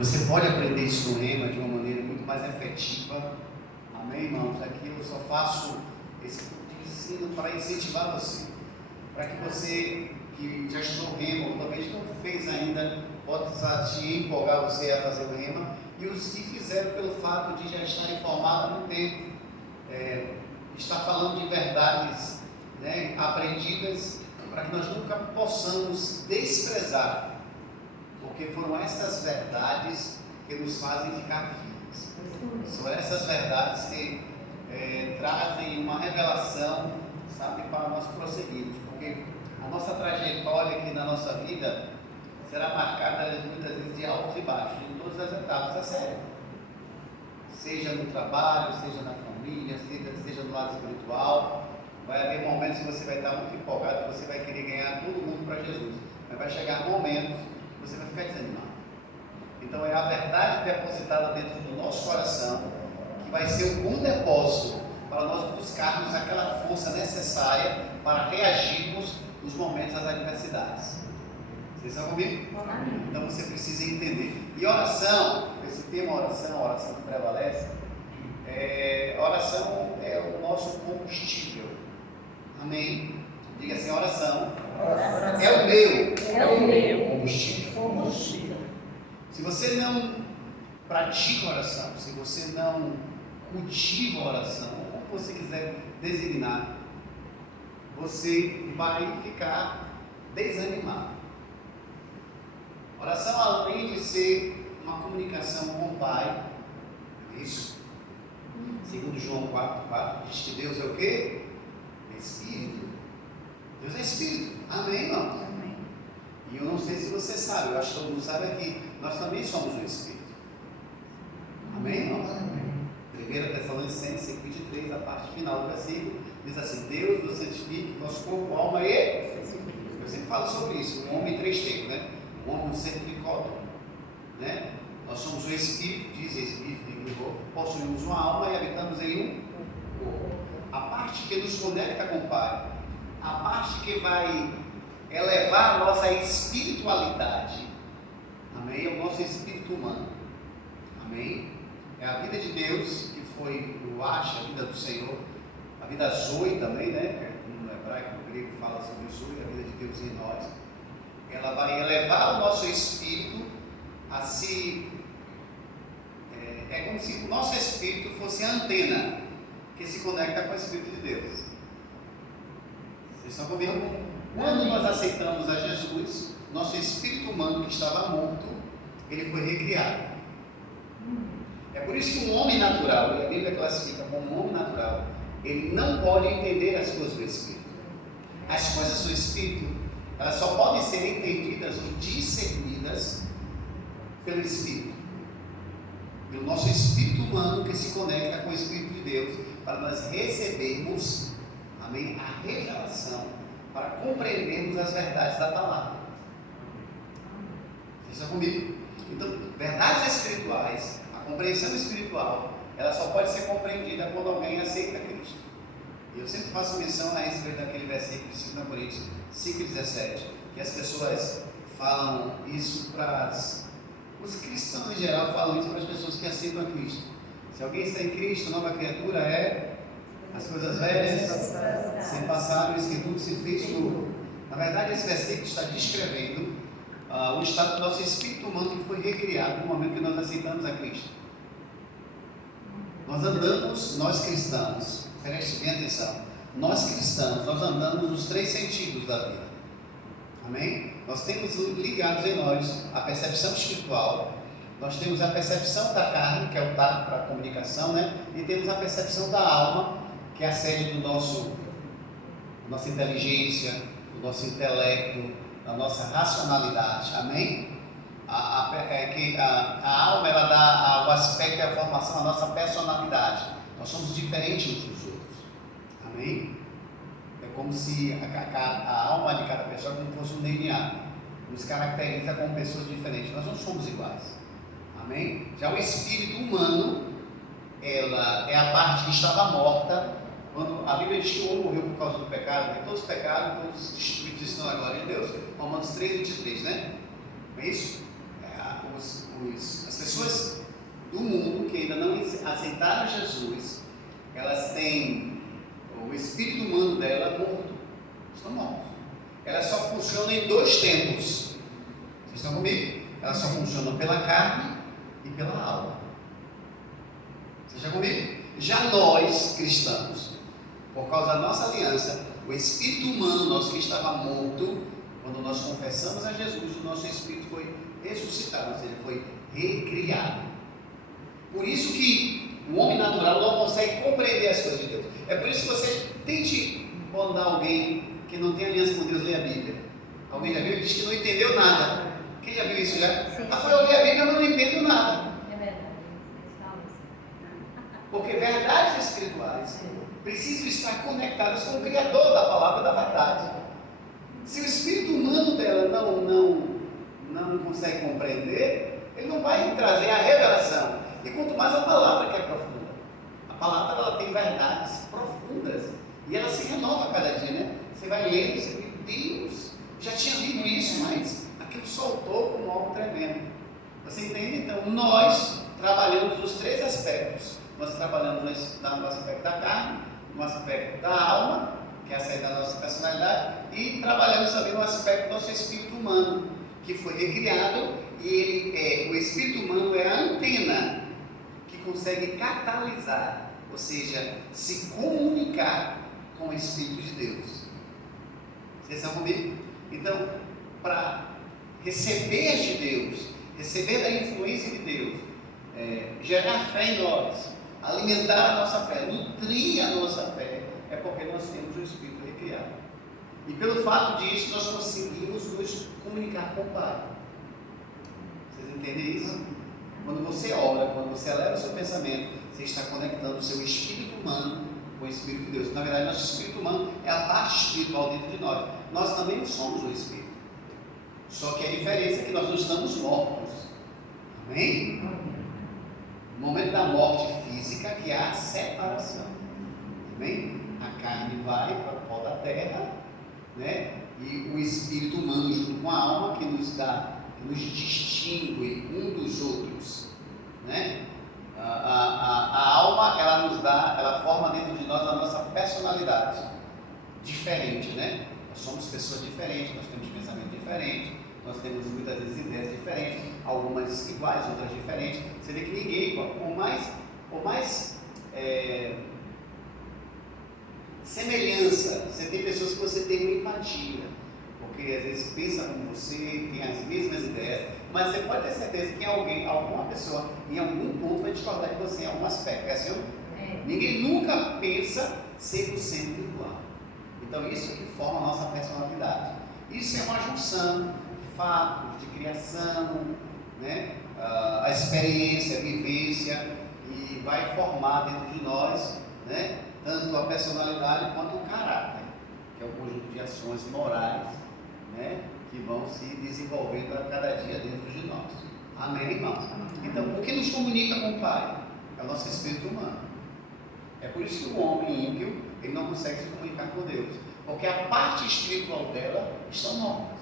Você pode aprender isso no Rema de uma maneira muito mais efetiva. Amém, irmãos? Aqui eu só faço esse ensino para incentivar você, para que você que já estudou o Rema, ou talvez não fez ainda, possa te empolgar você a fazer o Rema, e os que fizeram pelo fato de já estarem formados no tempo, está falando de verdades, né, aprendidas, para que nós nunca possamos desprezar, porque foram essas verdades que nos fazem ficar vivos. São essas verdades que trazem uma revelação, sabe, para nós prosseguirmos, porque a nossa trajetória aqui na nossa vida será marcada muitas vezes de altos e baixos, em todas as etapas, é sério. Seja no trabalho, seja na família, seja no lado espiritual. Vai haver momentos que você vai estar muito empolgado, que você vai querer ganhar todo mundo para Jesus, mas vai chegar momentos que você vai ficar desanimado. Então é a verdade depositada dentro do nosso coração que vai ser um bom depósito para nós buscarmos aquela força necessária para reagirmos nos momentos das adversidades. Vocês estão comigo? Então você precisa entender. E oração, esse tema oração que prevalece, oração é o nosso combustível. Amém? Diga assim, oração é o meu combustível. Se você não pratica oração, se você não cultiva oração, ou como você quiser designar, você vai ficar desanimado. Oração, além de ser uma comunicação com o Pai, isso, segundo João 4,4, diz que Deus é o quê? Espírito. Deus é Espírito. Amém, irmão? Amém. E eu não sei se você sabe, eu acho que todo mundo sabe aqui, nós também somos o Espírito. Amém, irmão? Amém. 1 Tessalonicenses 5,23, a parte final do versículo, diz assim: Deus nos santifique, nosso corpo, alma e... Eu sempre falo sobre isso, um homem em 3 tempos, né? Um homem sempre tricótomo, né? Nós somos o Espírito, diz Espírito, possuímos uma alma e habitamos em um corpo. A parte que nos conecta com o Pai, a parte que vai elevar a nossa espiritualidade, amém? É o nosso espírito humano, amém? É a vida de Deus, que foi o Asha, a vida do Senhor, a vida Zoe também, né? No hebraico, no grego fala sobre Zoe, a vida de Deus em nós. Ela vai elevar o nosso espírito a se... É como se o nosso espírito fosse a antena que se conecta com o Espírito de Deus. Vocês estão comigo? Quando nós aceitamos a Jesus, nosso espírito humano que estava morto, ele foi recriado. É por isso que um homem natural, e a Bíblia classifica como um homem natural, ele não pode entender as coisas do Espírito. As coisas do Espírito, elas só podem ser entendidas ou discernidas pelo Espírito. Pelo nosso espírito humano que se conecta com o Espírito de Deus, para nós recebermos, amém, a revelação, para compreendermos as verdades da palavra. Vocês estão comigo? Então, verdades espirituais, a compreensão espiritual, ela só pode ser compreendida quando alguém aceita Cristo. E eu sempre faço menção a respeito daquele versículo de 2 Coríntios 5,17, que as pessoas falam isso para os cristãos em geral, falam isso para as pessoas que aceitam a Cristo. Se alguém está em Cristo, nova criatura é as coisas velhas se passaram, isso que tudo se fez novo. Na verdade, esse versículo está descrevendo o estado do nosso espírito humano que foi recriado no momento que nós aceitamos a Cristo. Nós andamos, nós cristãos, preste bem atenção, nós cristãos, nós andamos nos 3 sentidos da vida. Amém? Nós temos ligados em nós a percepção espiritual, nós temos a percepção da carne, que é o tato para a comunicação, né? E temos a percepção da alma, que é a sede do nossa inteligência, do nosso intelecto, da nossa racionalidade. Amém? A alma, ela dá o aspecto e a formação da nossa personalidade. Nós somos diferentes uns dos outros. Amém? É como se a alma de cada pessoa, como fosse um DNA, nos caracteriza como pessoas diferentes. Nós não somos iguais. Amém? Já o espírito humano, ela é a parte que estava morta. Quando a Bíblia diz que o homem morreu por causa do pecado, que todos pecaram, todos destruídos estão agora em Deus. Romanos 3,23, né? Não é isso? As do mundo que ainda não aceitaram Jesus, elas têm o espírito humano dela morto. Estão mortos. Elas só funcionam em dois tempos. Vocês estão comigo? Elas só funcionam pela carne e pela alma. Vocês estão comigo? Já nós, cristãos, por causa da nossa aliança, o espírito humano nosso que estava morto, quando nós confessamos a Jesus, o nosso espírito foi ressuscitado, ou seja, foi recriado. Por isso que o homem natural não consegue compreender as coisas de Deus. É por isso que você tente mandar alguém que não tem aliança com Deus ler a Bíblia. Alguém já viu e diz que não entendeu nada. Quem já viu isso já? Rafael, eu li a Bíblia, mas não entendo nada. É verdade. Porque verdades espirituais precisam estar conectadas com o Criador da palavra da verdade. Se o espírito humano dela não consegue compreender, ele não vai trazer a revelação. E quanto mais a palavra que é profunda. A palavra ela tem verdades profundas e ela se renova a cada dia, né? Você vai lendo, você diz, Deus, já tinha lido isso, mas aquilo soltou como algo tremendo. Você entende? Então, nós trabalhamos os três aspectos. Nós trabalhamos no aspecto da carne, no aspecto da alma, que é a saída da nossa personalidade, e trabalhamos também no aspecto do nosso espírito humano, que foi recriado, e o espírito humano é a antena que consegue catalisar, ou seja, se comunicar com o Espírito de Deus. Vocês estão comigo? Então, para receber de Deus, receber da influência de Deus, gerar fé em nós, alimentar a nossa fé, nutrir a nossa fé, é porque nós temos o Espírito recriado. E pelo fato disso, nós conseguimos nos comunicar com o Pai. Vocês entendem isso? Quando você ora, quando você eleva o seu pensamento, você está conectando o seu espírito humano com o Espírito de Deus. Na verdade, nosso espírito humano é a parte espiritual dentro de nós. Nós também somos o Espírito. Só que a diferença é que nós não estamos mortos. Amém? No momento da morte física, que há a separação. Amém? A carne vai para o pó da terra, né? E o espírito humano junto com a alma que nos dá, que nos distingue um dos outros, né? A alma, ela forma dentro de nós a nossa personalidade diferente, né? Nós somos pessoas diferentes, nós temos pensamento diferente, nós temos muitas vezes ideias diferentes, algumas iguais, outras diferentes. Você vê que ninguém, por mais semelhança, você tem pessoas que você tem uma empatia, porque às vezes pensa como você, tem as mesmas ideias, mas você pode ter certeza que alguma pessoa, em algum ponto, vai discordar de você em algum aspecto. É assim? Ninguém nunca pensa 100% igual. Então isso é que forma a nossa personalidade. Isso é uma junção de fatos, de criação, né? A experiência, a vivência, e vai formar dentro de nós, né? Tanto a personalidade quanto o caráter, que é o conjunto de ações morais, né? Que vão se desenvolvendo a cada dia dentro de nós. Amém, irmãos? Então, o que nos comunica com o Pai? É o nosso espírito humano. É por isso que o homem ímpio, ele não consegue se comunicar com Deus, porque a parte espiritual dela estão mortas.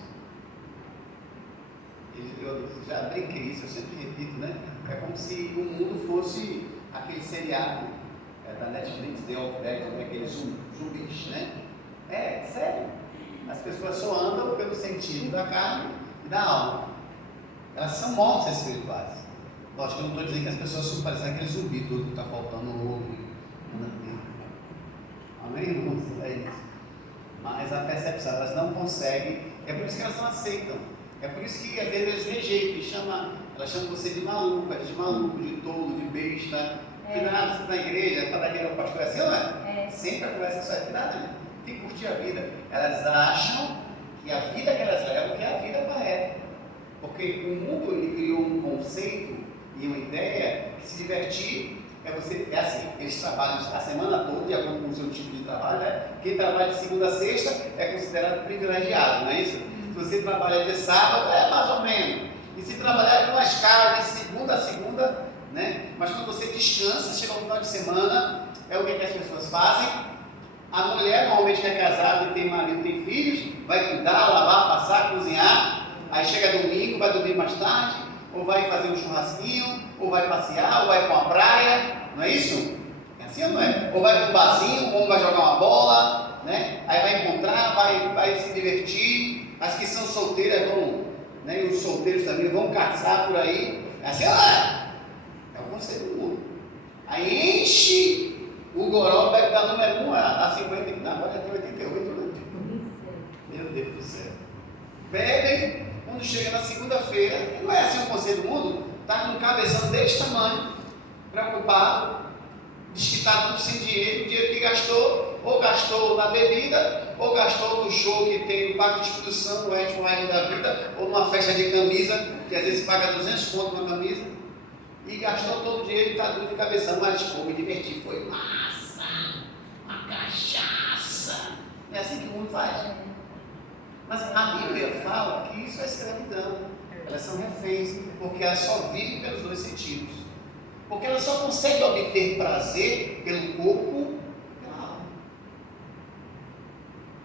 Eu já brinquei isso, eu sempre repito, né? É como se o mundo fosse aquele seriado da Netflix, The Walking Dead, aqueles zumbis, né? Sério. As pessoas só andam pelo sentido da carne e da alma. Elas são mortas espirituais. Lógico que eu não estou dizendo que as pessoas são parecendo aquele zumbi todo que está faltando ovo. Amém, irmãos? É isso. Mas a percepção, elas não conseguem. É por isso que elas não aceitam. É por isso que às vezes eles rejeitam. Elas chamam você de maluco, de tolo, de besta. Que nada, você está na igreja, para dar dinheiro ao pastor, é assim, não é? Sempre a conversa só é nada, né? Tem que curtir a vida. Elas acham que a vida que elas levam que é a vida correta. Porque o mundo ele criou um conceito e uma ideia que se divertir é assim, eles trabalham a semana toda, de acordo com o seu tipo de trabalho, né? Quem trabalha de segunda a sexta é considerado privilegiado, não é isso? Se você trabalha de sábado, é mais ou menos. E se trabalhar com uma escala de segunda a segunda, né? Mas quando você descansa, chega ao final de semana, é o que as pessoas fazem. A mulher, normalmente que é casada e tem marido, tem filhos, vai cuidar, lavar, passar, cozinhar. Aí chega domingo, vai dormir mais tarde, ou vai fazer um churrasquinho, ou vai passear, ou vai para uma praia, não é isso? É assim ou não é? Ou vai para um barzinho, ou vai jogar uma bola, né? Aí vai encontrar, vai se divertir. As que são solteiras vão, né? E os solteiros também vão caçar por aí. É assim ou não é? É o conselho do mundo. Aí enche o goró, vai dar número 1 a 50, agora já tem 88, né? Meu Deus do céu. Bebem, quando chega na segunda-feira, não é assim o conselho do mundo, está com um cabeção desse tamanho, preocupado, diz que está tudo sem dinheiro, o dinheiro que gastou, ou gastou na bebida, ou gastou no show que tem no parque de exposição, no Red Wine da vida, ou numa festa de camisa, que às vezes paga 200 conto uma camisa, e gastou todo o dinheiro e está tudo de cabeção, mas pô, me diverti, foi massa, uma cachaça. É assim que o mundo faz. Mas a Bíblia fala que isso é escravidão. Elas são reféns, porque elas só vivem pelos dois sentidos. Porque elas só conseguem obter prazer pelo corpo e pela alma.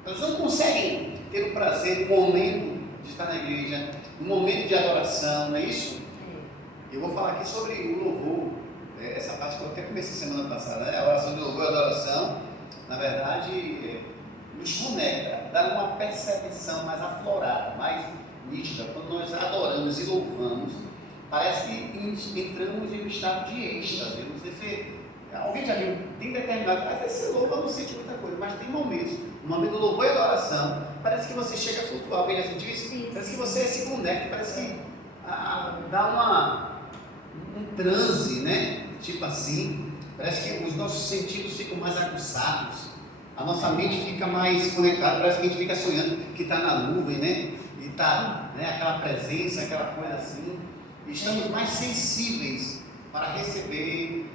Elas não conseguem ter o prazer no momento de estar na igreja, no momento de adoração, não é isso? Eu vou falar aqui sobre o louvor, essa parte que eu até comecei semana passada, né? A oração de louvor e adoração, na verdade, nos conecta, dá uma percepção mais aflorada, mais nítida. Quando nós adoramos e louvamos, parece que entramos em um estado de êxtase. Alguém já viu? Tem determinado, às vezes você louva, não sente muita coisa, mas tem momentos, no momento do louvor e adoração, parece que você chega a flutuar. Alguém já sentiu isso? Sim. Parece que você se conecta, parece que dá um transe, né? Tipo assim, parece que os nossos sentidos ficam mais aguçados, a nossa mente fica mais conectada, parece que a gente fica sonhando que está na nuvem, né? E está, né, aquela presença, aquela coisa assim. E estamos mais sensíveis para receber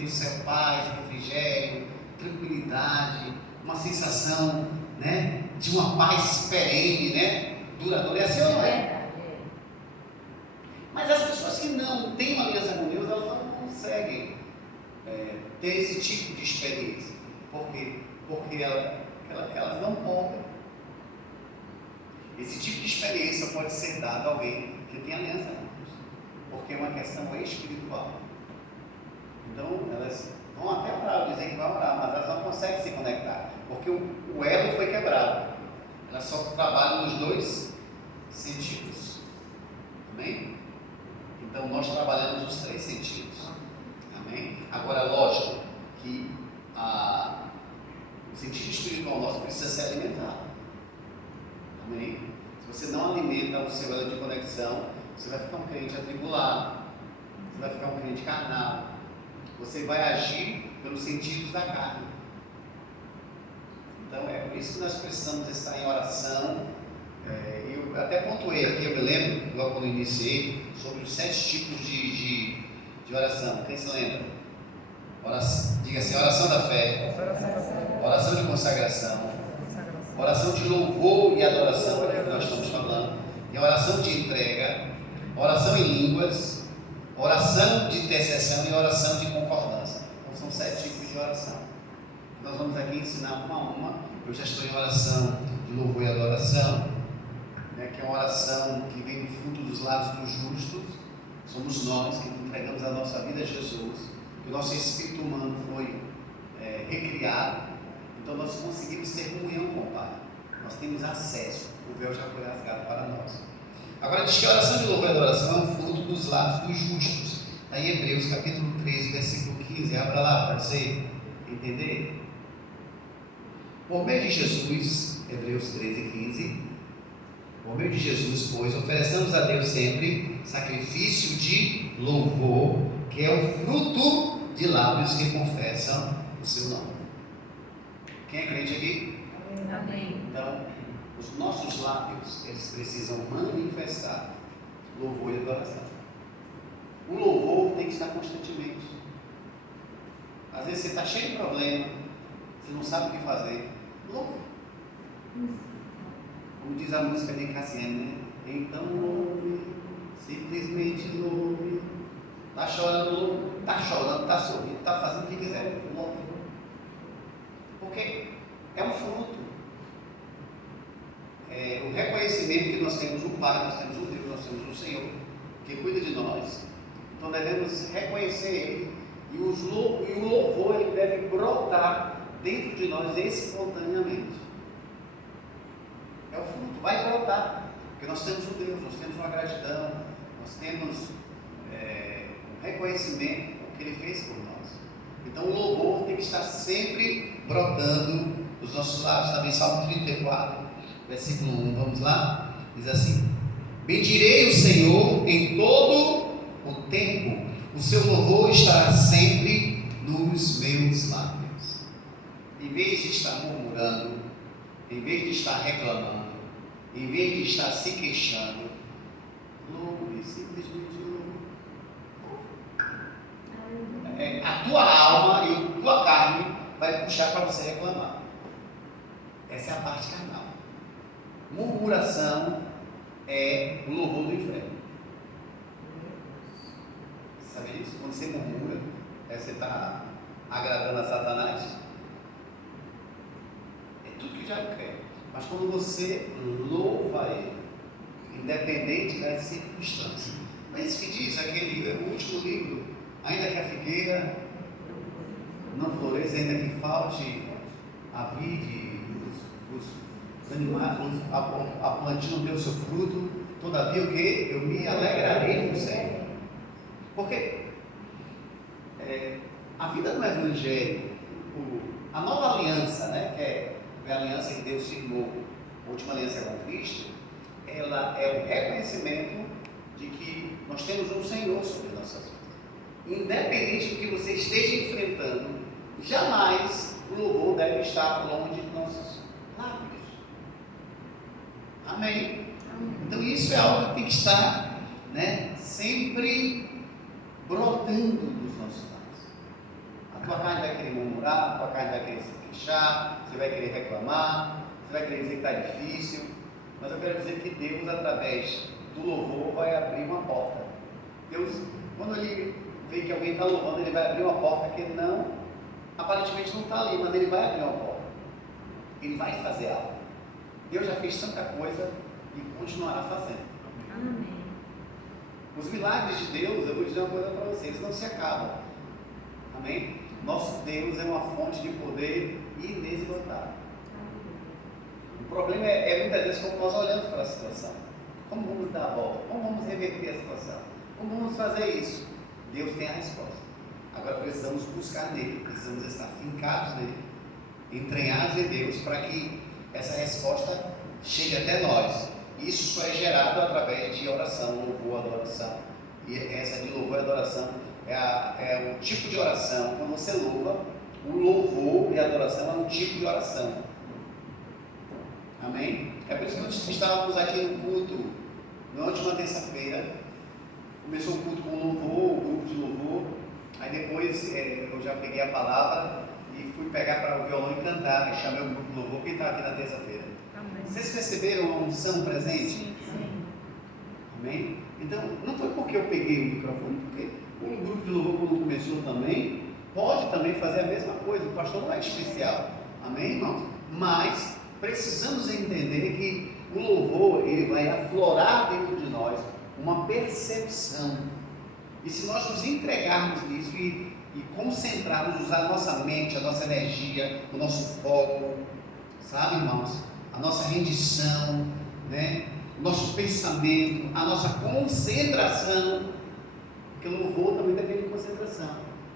do céu paz, refrigério, tranquilidade, uma sensação, né, de uma paz perene, né? Duradoura. É assim ou não é? Mas as pessoas que não têm uma aliança com Deus, elas não conseguem ter esse tipo de experiência. Por quê? Porque elas não podem. Esse tipo de experiência pode ser dada a alguém que tem aliança com Deus, porque é uma questão espiritual. Então, elas vão até orar, dizem que vão orar, mas elas não conseguem se conectar, porque o elo foi quebrado. Elas só trabalham nos dois sentidos. Amém? Então, nós trabalhamos nos três sentidos. Amém? Agora, lógico que o sentido espiritual nosso precisa ser alimentado. Amém? Se você não alimenta o seu elo de conexão, você vai ficar um crente atribulado, você vai ficar um crente carnal, você vai agir pelos sentidos da carne. Então é por isso que nós precisamos estar em oração. Eu até pontuei aqui, eu me lembro, logo quando iniciei, sobre os 7 tipos de oração. Quem se lembra? Diga assim: oração da fé, oração de consagração, oração de louvor e adoração, é o que nós estamos falando, e oração de entrega, oração em línguas, oração de intercessão e oração de concordância. Então são 7 tipos de oração. Nós vamos aqui ensinar uma a uma. Eu já estou em oração de louvor e adoração, né, que é uma oração que vem do fruto dos lábios dos justos. Somos nós que entregamos a nossa vida a Jesus, que o nosso espírito humano foi recriado. Então nós conseguimos ter comunhão com o Pai, nós temos acesso, o véu já foi rasgado para nós. Agora diz que a oração de louvor e adoração é um fruto dos lábios dos justos. Está em Hebreus capítulo 13, versículo 15, abra lá para você entender. Por meio de Jesus, Hebreus 13, 15, por meio de Jesus, pois, ofereçamos a Deus sempre sacrifício de louvor, que é o fruto de lábios que confessam o seu nome. Quem é crente aqui? Amém. Então, os nossos lábios, eles precisam manifestar louvor e adoração. O louvor tem que estar constantemente. Às vezes você está cheio de problema, você não sabe o que fazer. Louve. Como diz a música de Cassiano, né? Então louve, simplesmente louve. Está chorando, louve. Está chorando, está sorrindo, está fazendo o que quiser. Louve. Porque é um fruto. O reconhecimento que nós temos o Pai, nós temos o Deus, nós temos o Senhor, que cuida de nós. Então devemos reconhecer Ele, e o louvor ele deve brotar dentro de nós espontaneamente. É o fruto, vai brotar, porque nós temos um Deus, nós temos uma gratidão, nós temos um reconhecimento do que Ele fez por nós. Então o louvor tem que estar sempre brotando dos nossos lábios. Também Salmo 34, versículo 1, vamos lá? Diz assim: bendirei o Senhor em todo o tempo, o seu louvor estará sempre nos meus lábios. Em vez de estar murmurando, em vez de estar reclamando, em vez de estar se queixando, louve, simplesmente louve. A tua alma e a tua carne vai puxar para você reclamar. Essa é a parte carnal. Murmuração é o louvor do inferno. Sabe isso? Quando você murmura, você está agradando a Satanás. É tudo que o diabo quer. Mas quando você louva Ele, independente das circunstâncias. Mas isso que diz o último livro: ainda que a figueira não floresça, ainda que falte a vide, os animais, a plantinha não dê o seu fruto, todavia o que? Eu me alegrarei no Senhor. Porque a vida do Evangelho, a nova aliança, né, que é a aliança que Deus firmou, a última aliança com Cristo, ela é o reconhecimento de que nós temos um Senhor sobre nossas vidas. Independente do que você esteja enfrentando, jamais o louvor deve estar longe de nossos lábios. Amém? Então isso é algo que tem que estar, né, sempre brotando dos nossos lábios. A tua carne vai querer murmurar, a tua carne vai querer se queixar, você vai querer reclamar, você vai querer dizer que está difícil, mas eu quero dizer que Deus, através do louvor, vai abrir uma porta. Deus, quando Ele vê que alguém está louvando, Ele vai abrir uma porta que aparentemente não está ali, mas Ele vai abrir uma porta. Ele vai fazer algo. Deus já fez tanta coisa e continuará fazendo. Amém. Os milagres de Deus, eu vou dizer uma coisa para vocês, não se acabam. Amém? Nosso Deus é uma fonte de poder inesgotável. O problema é muitas vezes como nós olhamos para a situação. Como vamos dar a volta? Como vamos reverter a situação? Como vamos fazer isso? Deus tem a resposta. Agora precisamos buscar nele, precisamos estar fincados nele, entranhados em Deus, para que essa resposta chegue até nós. Isso só é gerado através de oração, louvor, adoração. E essa de louvor e adoração é um tipo de oração. Quando você louva, o louvor e a adoração é um tipo de oração. Amém? É por isso que nós estávamos aqui no culto, na última terça-feira. Começou o culto com louvor, o grupo de louvor. Aí depois eu já peguei a palavra e fui pegar para o violão e cantar. E chamei o grupo de louvor que estava aqui na terça-feira. Vocês perceberam a unção presente? Sim, sim. Amém? Então, não foi porque eu peguei o microfone, porque o grupo de louvor, quando começou também, pode também fazer a mesma coisa. O pastor não é especial. Amém, irmãos? Mas precisamos entender que o louvor, ele vai aflorar dentro de nós uma percepção. E se nós nos entregarmos nisso e concentrarmos, usar a nossa mente, a nossa energia, o nosso foco, sabe, irmãos? A nossa rendição, né? O nosso pensamento, a nossa concentração, porque o louvor também depende de concentração.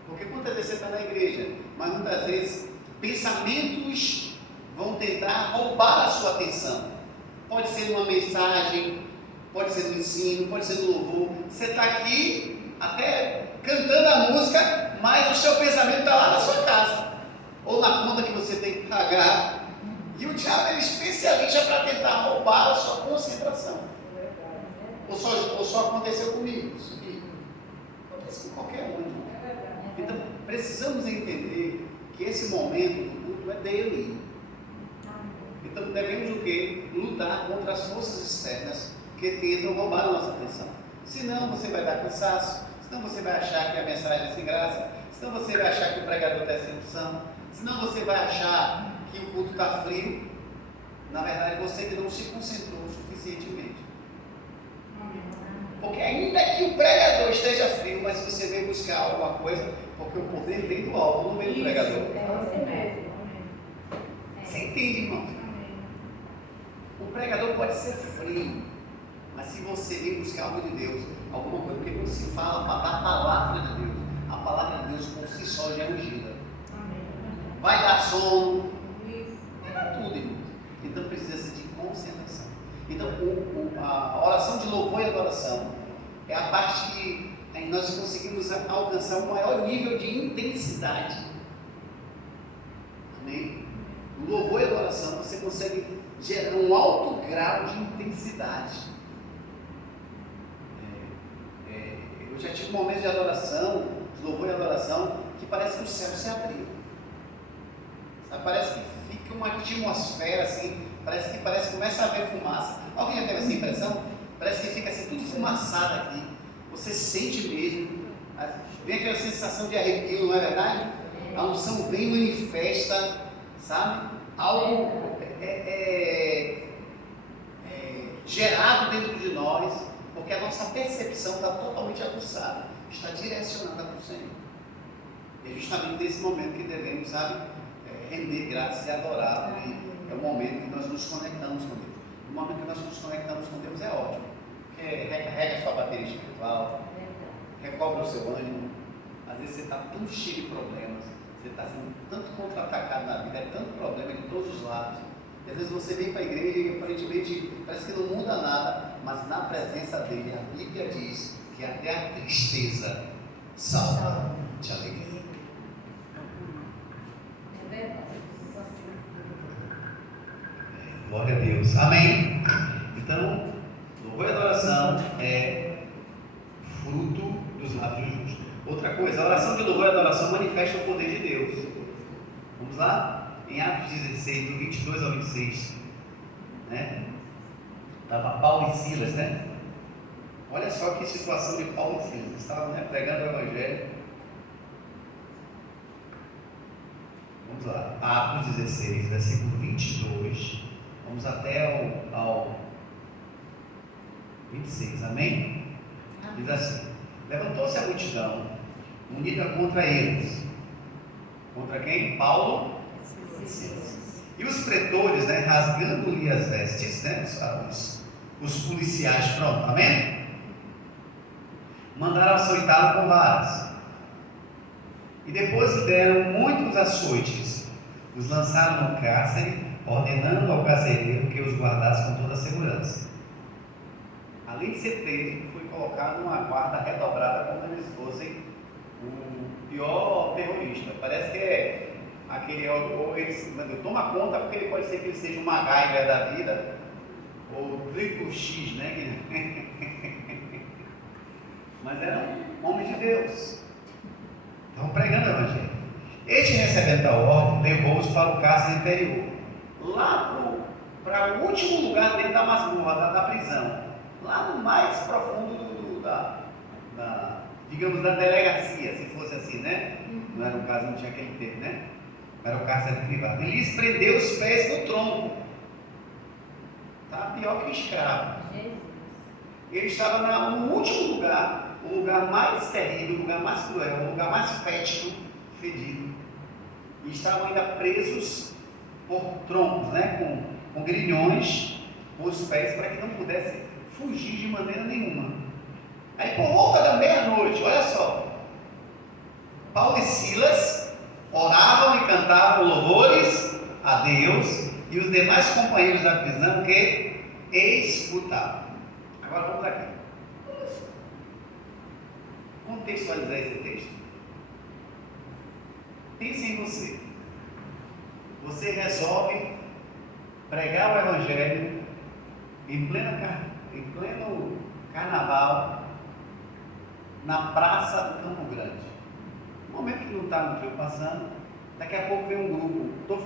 Porque quantas vezes você está na igreja, mas muitas vezes pensamentos vão tentar roubar a sua atenção. Pode ser numa mensagem, pode ser no ensino, pode ser no louvor. Você está aqui até cantando a música, mas o seu pensamento está lá na sua casa, ou na conta que você tem que pagar. E o diabo é especialista para tentar roubar a sua concentração. Ou só aconteceu comigo? Isso aqui acontece com qualquer um. Então precisamos entender que esse momento do culto é dele. Então devemos o quê? Lutar contra as forças externas que tentam roubar a nossa atenção. Senão você vai dar cansaço, senão você vai achar que a mensagem é sem graça, senão você vai achar que o pregador está sem unção, senão você vai achar que o culto está frio. Na verdade, você que não se concentrou suficientemente. Porque ainda que o pregador esteja frio, mas se você vem buscar alguma coisa, porque o poder vem do alto, não vem do pregador. É você mesmo. Você entende, irmão? O pregador pode ser frio, mas se você vem buscar algo de Deus, alguma coisa, porque quando se fala para dar a palavra de Deus, a palavra de Deus por si só já é ungida. Vai dar sono, vai dar tudo, irmão. Então precisa de concentração. Então a oração de louvor e adoração é a parte que nós conseguimos alcançar um maior nível de intensidade. Amém? O louvor e adoração você consegue gerar um alto grau de intensidade. Eu já tive momentos de adoração, de louvor e adoração, que parece que o céu se abriu. Sabe? Parece que fica uma atmosfera assim, parece que começa a haver fumaça. Alguém já teve essa impressão? Parece que fica assim tudo fumaçado aqui. Você sente mesmo, vem aquela sensação de arrepio, não é verdade? A unção vem e manifesta, sabe? Algo gerado dentro de nós, porque a nossa percepção está totalmente aguçada, está direcionada para o Senhor. E é justamente nesse momento que devemos, sabe, render graças e adorá-lo. É o momento que nós nos conectamos com Deus. O momento que nós nos conectamos com Deus é ótimo, porque recarrega a sua bateria espiritual, recobra o seu ânimo. Às vezes você está tão cheio de problemas, você está sendo tanto contra-atacado na vida, é tanto problema de todos os lados. E às vezes você vem para a igreja e aparentemente parece que não muda nada, mas na presença dele, a Bíblia diz que até a tristeza salva de alegria. É verdade. Glória a Deus. Amém? Então, louvor e adoração é fruto dos lábios justos. Outra coisa, a oração de louvor e adoração manifesta o poder de Deus. Vamos lá? Em Atos 16, do 22 ao 26, né? Estava Paulo e Silas, né? Olha só que situação de Paulo e Silas. Eles estavam, né, pregando o Evangelho. Vamos lá, Atos 16, versículo 22. Vamos até ao 26, amém? Diz assim: levantou-se a multidão, unida contra eles. Contra quem? Paulo e Silas. E os pretores, né, rasgando-lhe as vestes, né, os policiais, pronto, amém? Mandaram açoitá-lo com varas. E depois lhe deram muitos açoites, os lançaram no cárcere, ordenando ao carcereiro que os guardasse com toda a segurança. Além de ser preso, foi colocado uma guarda redobrada como eles fossem o pior terrorista. Parece que é aquele, ou eles toma conta, porque ele pode ser que ele seja um MacGyver da vida, ou triplo X, né? Mas era um homem de Deus. Estavam pregando o Evangelho. Este, recebendo a ordem, levou-os para o cárcere interior, lá para o último lugar dentro da masmorra, da prisão, lá no mais profundo digamos, da delegacia, se fosse assim, né? Não era um caso, não tinha aquele tempo, né? Era o cárcere privado. Ele lhes prendeu os pés no tronco. Está pior que escravo. Ele estava no último lugar, o lugar mais terrível, o lugar mais cruel, o lugar mais fétido, fedido. E estavam ainda presos por troncos, né? Com grilhões, com os pés, para que não pudesse fugir de maneira nenhuma. Aí por volta da meia-noite, olha só, Paulo e Silas oravam e cantavam louvores a Deus, e os demais companheiros da prisão que escutavam. Agora vamos aqui. Vamos contextualizar esse texto. Pense em você. Você resolve pregar o Evangelho em pleno carnaval, na praça do Campo Grande. No momento que não está no trio passando, daqui a pouco vem um grupo. Estou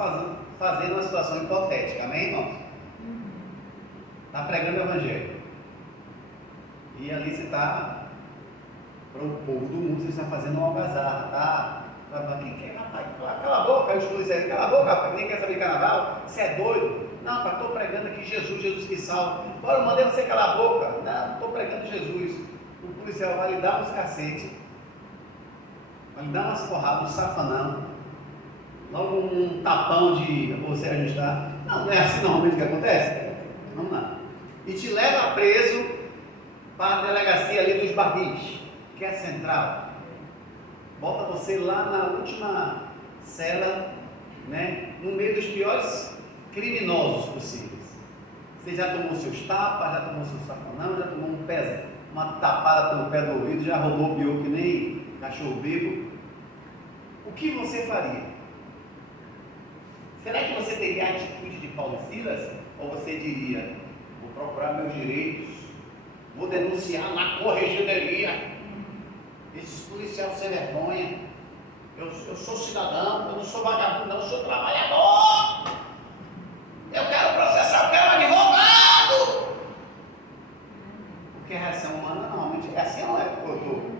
fazendo uma situação hipotética, amém, irmãos? Está pregando o Evangelho. E ali você está, para o povo do mundo, você está fazendo uma algazarra, tá? Quem quer, rapaz? Cala a boca, aí os policiais, cala a boca, rapaz, nem quer saber de carnaval, você é doido. Não, pai, estou pregando aqui Jesus, Jesus que salva. Agora eu mandei você calar a boca. Não, estou pregando Jesus. O policial vai lhe dar uns cacetes, vai lhe dar umas porradas, um safanão, logo um tapão de você ajustar. Não é assim normalmente que acontece? Vamos lá. E te leva preso para a delegacia ali dos Barbis, que é a central. Bota você lá na última cela, né, no meio dos piores criminosos possíveis. Você já tomou seus tapas, já tomou seu safanão, já tomou uma tapada pelo pé do ouvido, já roubou o pior que nem cachorro bêbado. O que você faria? Será que você teria a atitude de Paulo e Silas? Ou você diria, vou procurar meus direitos, vou denunciar na corregedoria, esses policiais sem vergonha, eu sou cidadão, eu não sou vagabundo, não, eu sou trabalhador, eu quero processar, eu quero advogado. Porque a reação humana normalmente é assim, não é, doutor?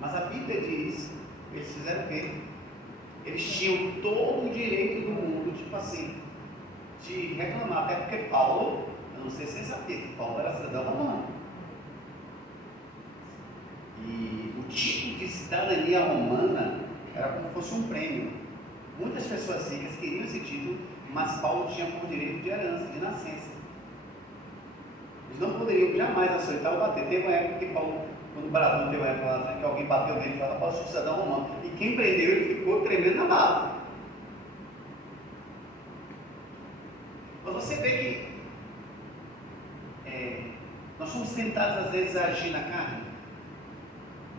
Mas a Bíblia diz, eles fizeram o quê? Eles tinham todo o direito do mundo, tipo assim, de reclamar, até porque Paulo, eu não sei se você sabia que Paulo era cidadão romano. E o tipo de cidadania romana era como se fosse um prêmio. Muitas pessoas ricas queriam esse título, mas Paulo tinha por direito de herança, de nascença. Eles não poderiam jamais aceitar ou bater. Teve uma época que Paulo, quando o Baradão teve uma época lá na frente, que alguém bateu nele e falava, Paulo, sou cidadão romano. E quem prendeu ele ficou tremendo na base. Mas você vê que nós somos tentados às vezes a agir na carne.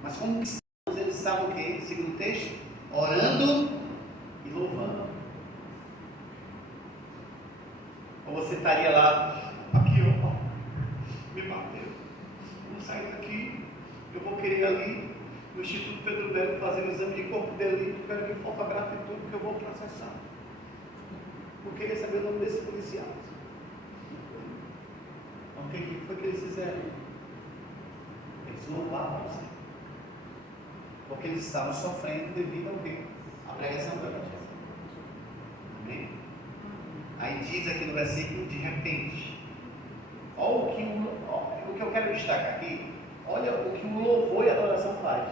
Mas como cristãos, eles estavam o quê? Segundo o texto, orando e louvando. Ou você estaria lá, aqui ó, me bateu, vamos sair daqui, eu vou querer ali no Instituto Pedro Belo fazer um exame de corpo delito, quero que fotografe tudo que eu vou processar. Eu queria saber o nome desses policiais. Então o que foi que eles fizeram? Eles louvavam o Senhor. Porque eles estavam sofrendo devido ao quê? A pregação do Evangelho. Amém? Aí diz aqui no versículo, de repente. Olha o que eu quero destacar aqui. Olha o que o louvor e a adoração faz.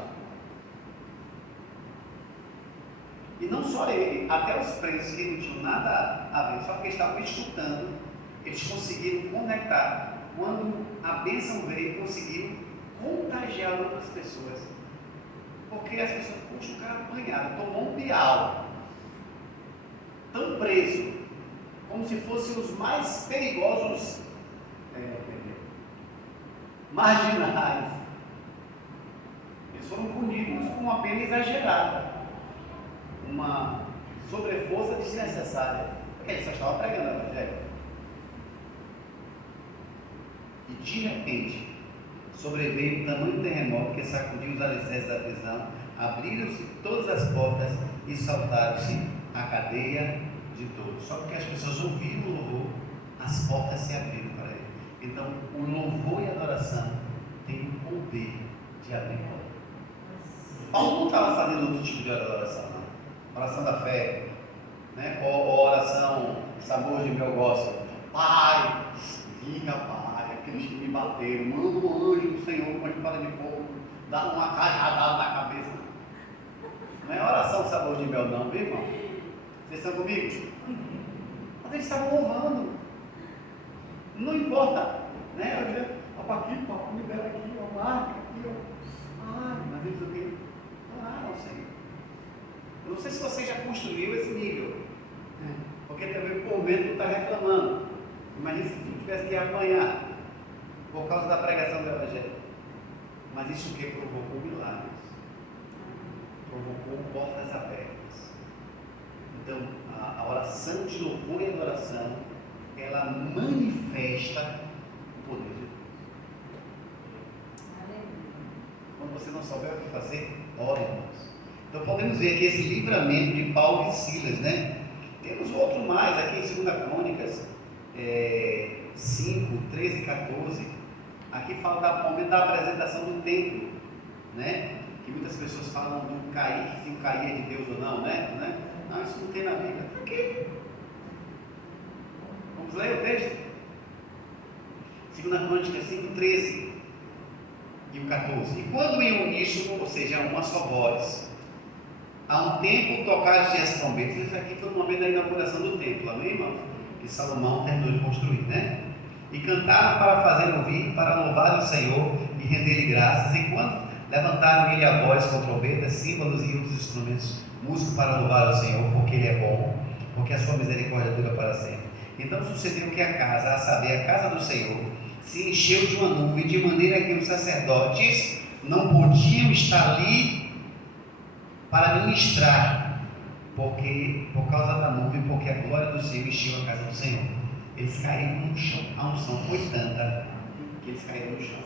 E não só ele, até os presos que não tinham nada a ver, só porque estavam escutando, eles conseguiram conectar. Quando a bênção veio, conseguiram contagiar outras pessoas. Porque as pessoas, puxa, o cara apanhado, tomou um piau, tão preso, como se fossem os mais perigosos, marginais. Eles foram punidos com uma pena exagerada, uma sobreforça desnecessária, porque eles só estavam pregando o Evangelho. E de repente, sobreveio um tamanho terremoto que sacudiu os alicerces da prisão, abriram-se todas as portas e saltaram-se a cadeia de todos. Só porque as pessoas ouviram o louvor, as portas se abriram para ele. Então, o louvor e a adoração têm o poder de abrir portas. Paulo não estava fazendo outro tipo de adoração, não. Oração da fé, né? Ou oração sabor de meu gosto. Pai, vinga, Pai. Aqueles que me bateram, manda um anjo do Senhor com uma espada de fogo, dá uma cajadada na cabeça. Não é oração sabor de mel não, viu, irmão? Vocês estão comigo? Mas eles estavam louvando. Não importa, né? Olha aqui, me deram aqui, ó, marca aqui, ó. Mas eles o quê? Oraram ao Senhor. Eu não sei se você já construiu esse nível, porque também por momento está reclamando. Imagina se tivesse que apanhar por causa da pregação do Evangelho. Mas isso que provocou milagres, provocou portas abertas. Então, a oração de louvor e adoração, ela manifesta o poder de Deus. Quando você não souber o que fazer, ore, irmãos. Então, podemos ver aqui esse livramento de Paulo e Silas, né? Temos outro mais aqui em 2 Crônicas 5, 13 e 14. Aqui fala do momento da apresentação do templo, né? Que muitas pessoas falam do cair, se o cair é de Deus ou não, né? Não, isso não tem na Bíblia. Por quê? Vamos ler o texto? 2 Crônicas 5:13 e o 14. E quando em uníssono, ou seja, uma só voz, há um tempo tocaram-se as trombetas. Isso aqui foi no momento da inauguração do templo, amém, irmão? Que Salomão terminou de construir, né? E cantaram para fazer ouvir, para louvar o Senhor e render-lhe graças. E quando levantaram ele a voz com trombetas, símbolos e outros instrumentos, música para louvar o Senhor, porque ele é bom, porque a sua misericórdia dura para sempre. Então sucedeu que a casa, a saber, a casa do Senhor, se encheu de uma nuvem, de maneira que os sacerdotes não podiam estar ali para ministrar, porque, por causa da nuvem, porque a glória do Senhor encheu a casa do Senhor. Eles caíram no chão. A unção foi tanta que eles caíram no chão.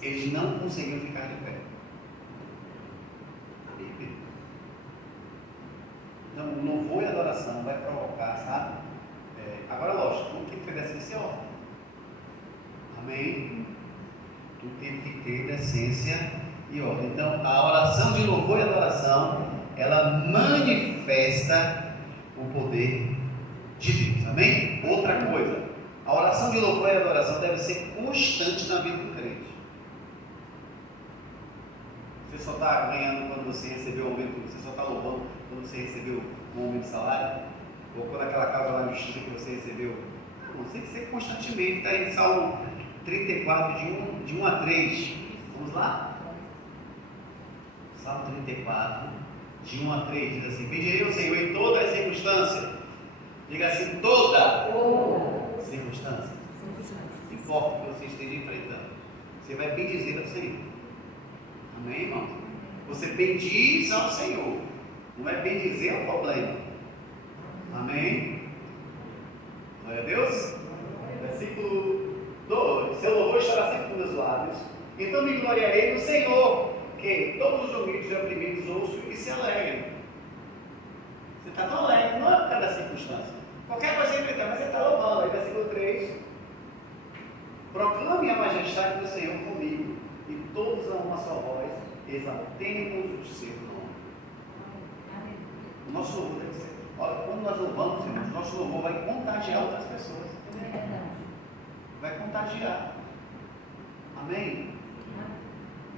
Eles não conseguiam ficar de pé. Então, o louvor e a adoração vai provocar, sabe? Agora, lógico, tudo tem que ter decência e ordem. Amém? Tudo tem que ter decência e ordem. Então, a oração de louvor e adoração, ela manifesta o poder de Deus. Amém? Outra coisa, a oração de louvor e adoração deve ser constante na vida do crente. Você só está ganhando quando você recebeu o aumento, você só está louvando quando você recebeu um aumento de salário, ou quando aquela causa lá no justiça que você recebeu. Não, tem que ser constantemente. Está em Salmo 34, de 1 a 3. Vamos lá? Salmo 34, de 1 a 3, diz assim: pedirei ao Senhor em todas as circunstâncias. Diga assim: toda circunstância. Não importa o que você esteja enfrentando, você vai bendizer ao Senhor. Amém, irmão? Você bendiz ao Senhor, não é bendizer ao problema. Amém? Glória a Deus. Versículo 2: seu louvor estará sempre nos meus lábios, então me gloriarei no Senhor, que todos os humildes e oprimidos ouçam e se alegrem. Você está tão alegre, não é por causa da circunstância. Qualquer coisa enfrentar, mas você está louvando. Aí, versículo 3: proclame a majestade do Senhor comigo, e todos a uma só voz exaltemos o seu nome. O nosso louvor deve ser. Olha, quando nós louvamos, irmãos, nosso louvor vai contagiar outras pessoas. Vai contagiar. Amém?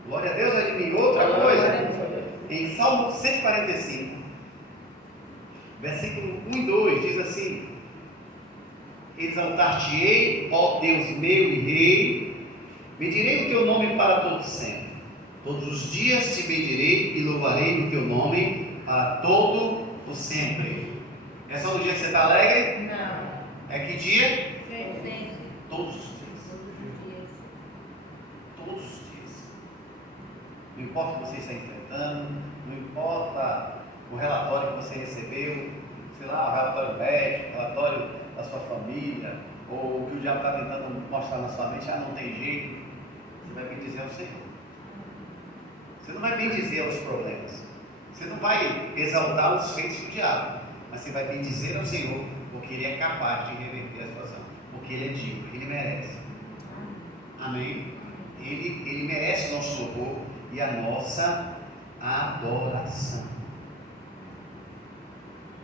Glória a Deus, é de mim. Outra coisa, em Salmo 145, versículo 1 e 2, diz assim: exaltar-te-ei, ó Deus meu e Rei, bendirei o teu nome para todo sempre. Todos os dias te bendirei e louvarei o teu nome para todo o sempre. É só no dia que você está alegre? Não. É que dia? Sempre. Todos os dias. Todos os dias. Não importa o que você está enfrentando, não importa o relatório que você recebeu, sei lá, o relatório médico, o relatório da sua família, ou o que o diabo está tentando mostrar na sua mente, não tem jeito. Você vai bendizer ao Senhor. Você não vai bendizer aos problemas. Você não vai exaltar os feitos do diabo, mas você vai bendizer ao Senhor, porque Ele é capaz de reverter a situação, porque Ele é digno, Ele merece. Amém? Ele merece o nosso louvor e a nossa adoração.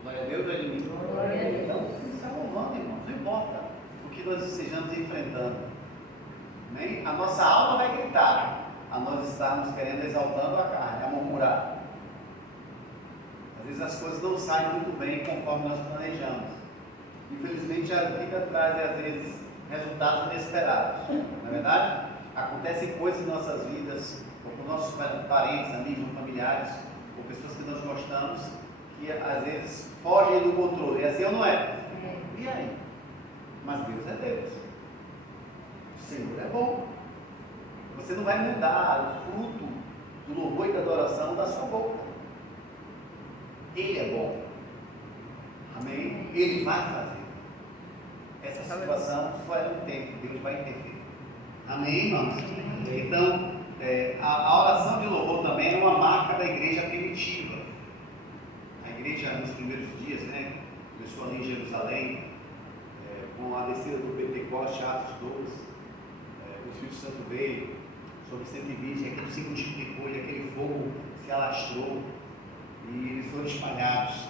Glória a Deus, glória a mim. Glória a Deus. Então, você está louvando, irmãos, não importa o que nós estejamos enfrentando. Amém? A nossa alma vai gritar a nós estarmos querendo exaltando a carne, a murmurar. Às vezes as coisas não saem muito bem conforme nós planejamos. Infelizmente já fica atrás, às vezes, resultados inesperados. Não é verdade? Acontecem coisas em nossas vidas, ou com nossos parentes, amigos, familiares, ou pessoas que nós gostamos, que às vezes fogem do controle. É assim ou não é? E aí? Mas Deus é Deus. O Senhor é bom. Você não vai mudar o fruto do louvor e da adoração da sua boca. Ele é bom. Amém? Ele vai fazer. Essa situação só é um tempo. Deus vai intervir. Amém, irmãos? Então, a oração de louvor também é uma marca da igreja primitiva. A igreja nos primeiros dias, né? Começou ali em Jerusalém, com a descida do Pentecoste, Atos 12, o Espírito Santo veio sobre 120, e aquilo se multiplicou, e aquele fogo se alastrou, e eles foram espalhados.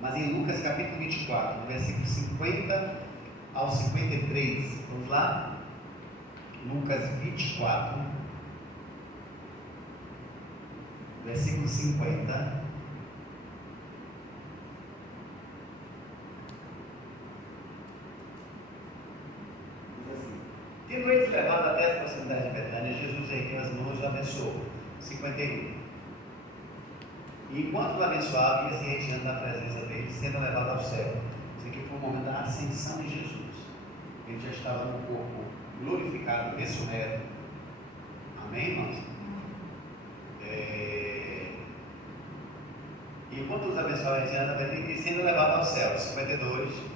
Mas em Lucas capítulo 24, no versículo 50 ao 53. Vamos lá? Lucas 24, versículo 50. Tendo eles levado até as proximidades de Betânia, Jesus ergueu as mãos e o abençoou. 51. E enquanto o abençoava, ia se retirando da presença dele, sendo levado ao céu. Isso aqui foi o momento da ascensão de Jesus. Ele já estava no corpo glorificado, ressurreto. Amém, irmãos? Enquanto os abençoava, e sendo levado ao céu. 52.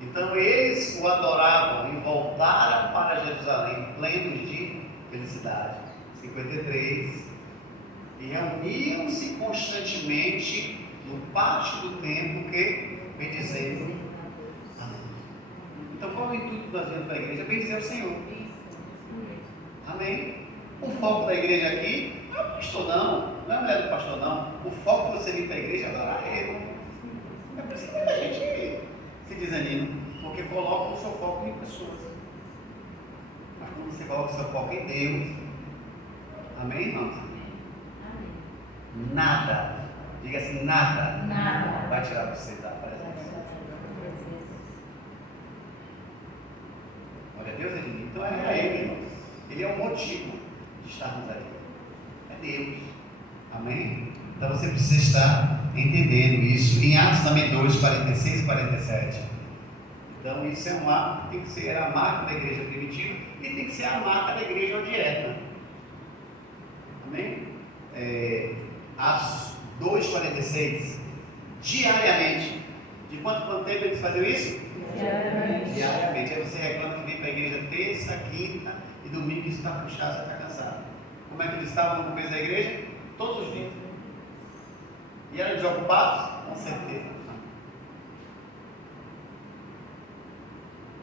Então eles o adoravam e voltaram para Jerusalém, plenos de felicidade. 53. E reuniam-se constantemente no pátio do templo que bendizendo. Então qual é o intuito da vida da igreja? Bendizer o Senhor. Amém? O foco da igreja aqui não é o pastor não é a mulher do pastor não. O foco de você vir para a igreja é adorar Ele. É por isso que muita gente se desanima, porque coloca o seu foco em pessoas. Mas quando você coloca o seu foco em Deus, amém, irmãos? Nada, diga assim, nada vai tirar você da presença. Olha, Deus é lindo. Então é Ele, irmãos. Ele é o motivo de estarmos aqui. É Deus. Amém? Então você precisa estar entendendo isso. Em Atos também 2, 46 e 47. Então isso é um marco, tem que ser a marca da igreja primitiva e tem que ser a marca da igreja odierna. Amém? Atos 2,46. Diariamente. De quanto tempo eles faziam isso? Diariamente. Aí você reclama que vem para a igreja terça, quinta e domingo e está puxado, você está cansado. Como é que eles estavam no começo da igreja? Todos os dias. E eram desocupados? Com certeza.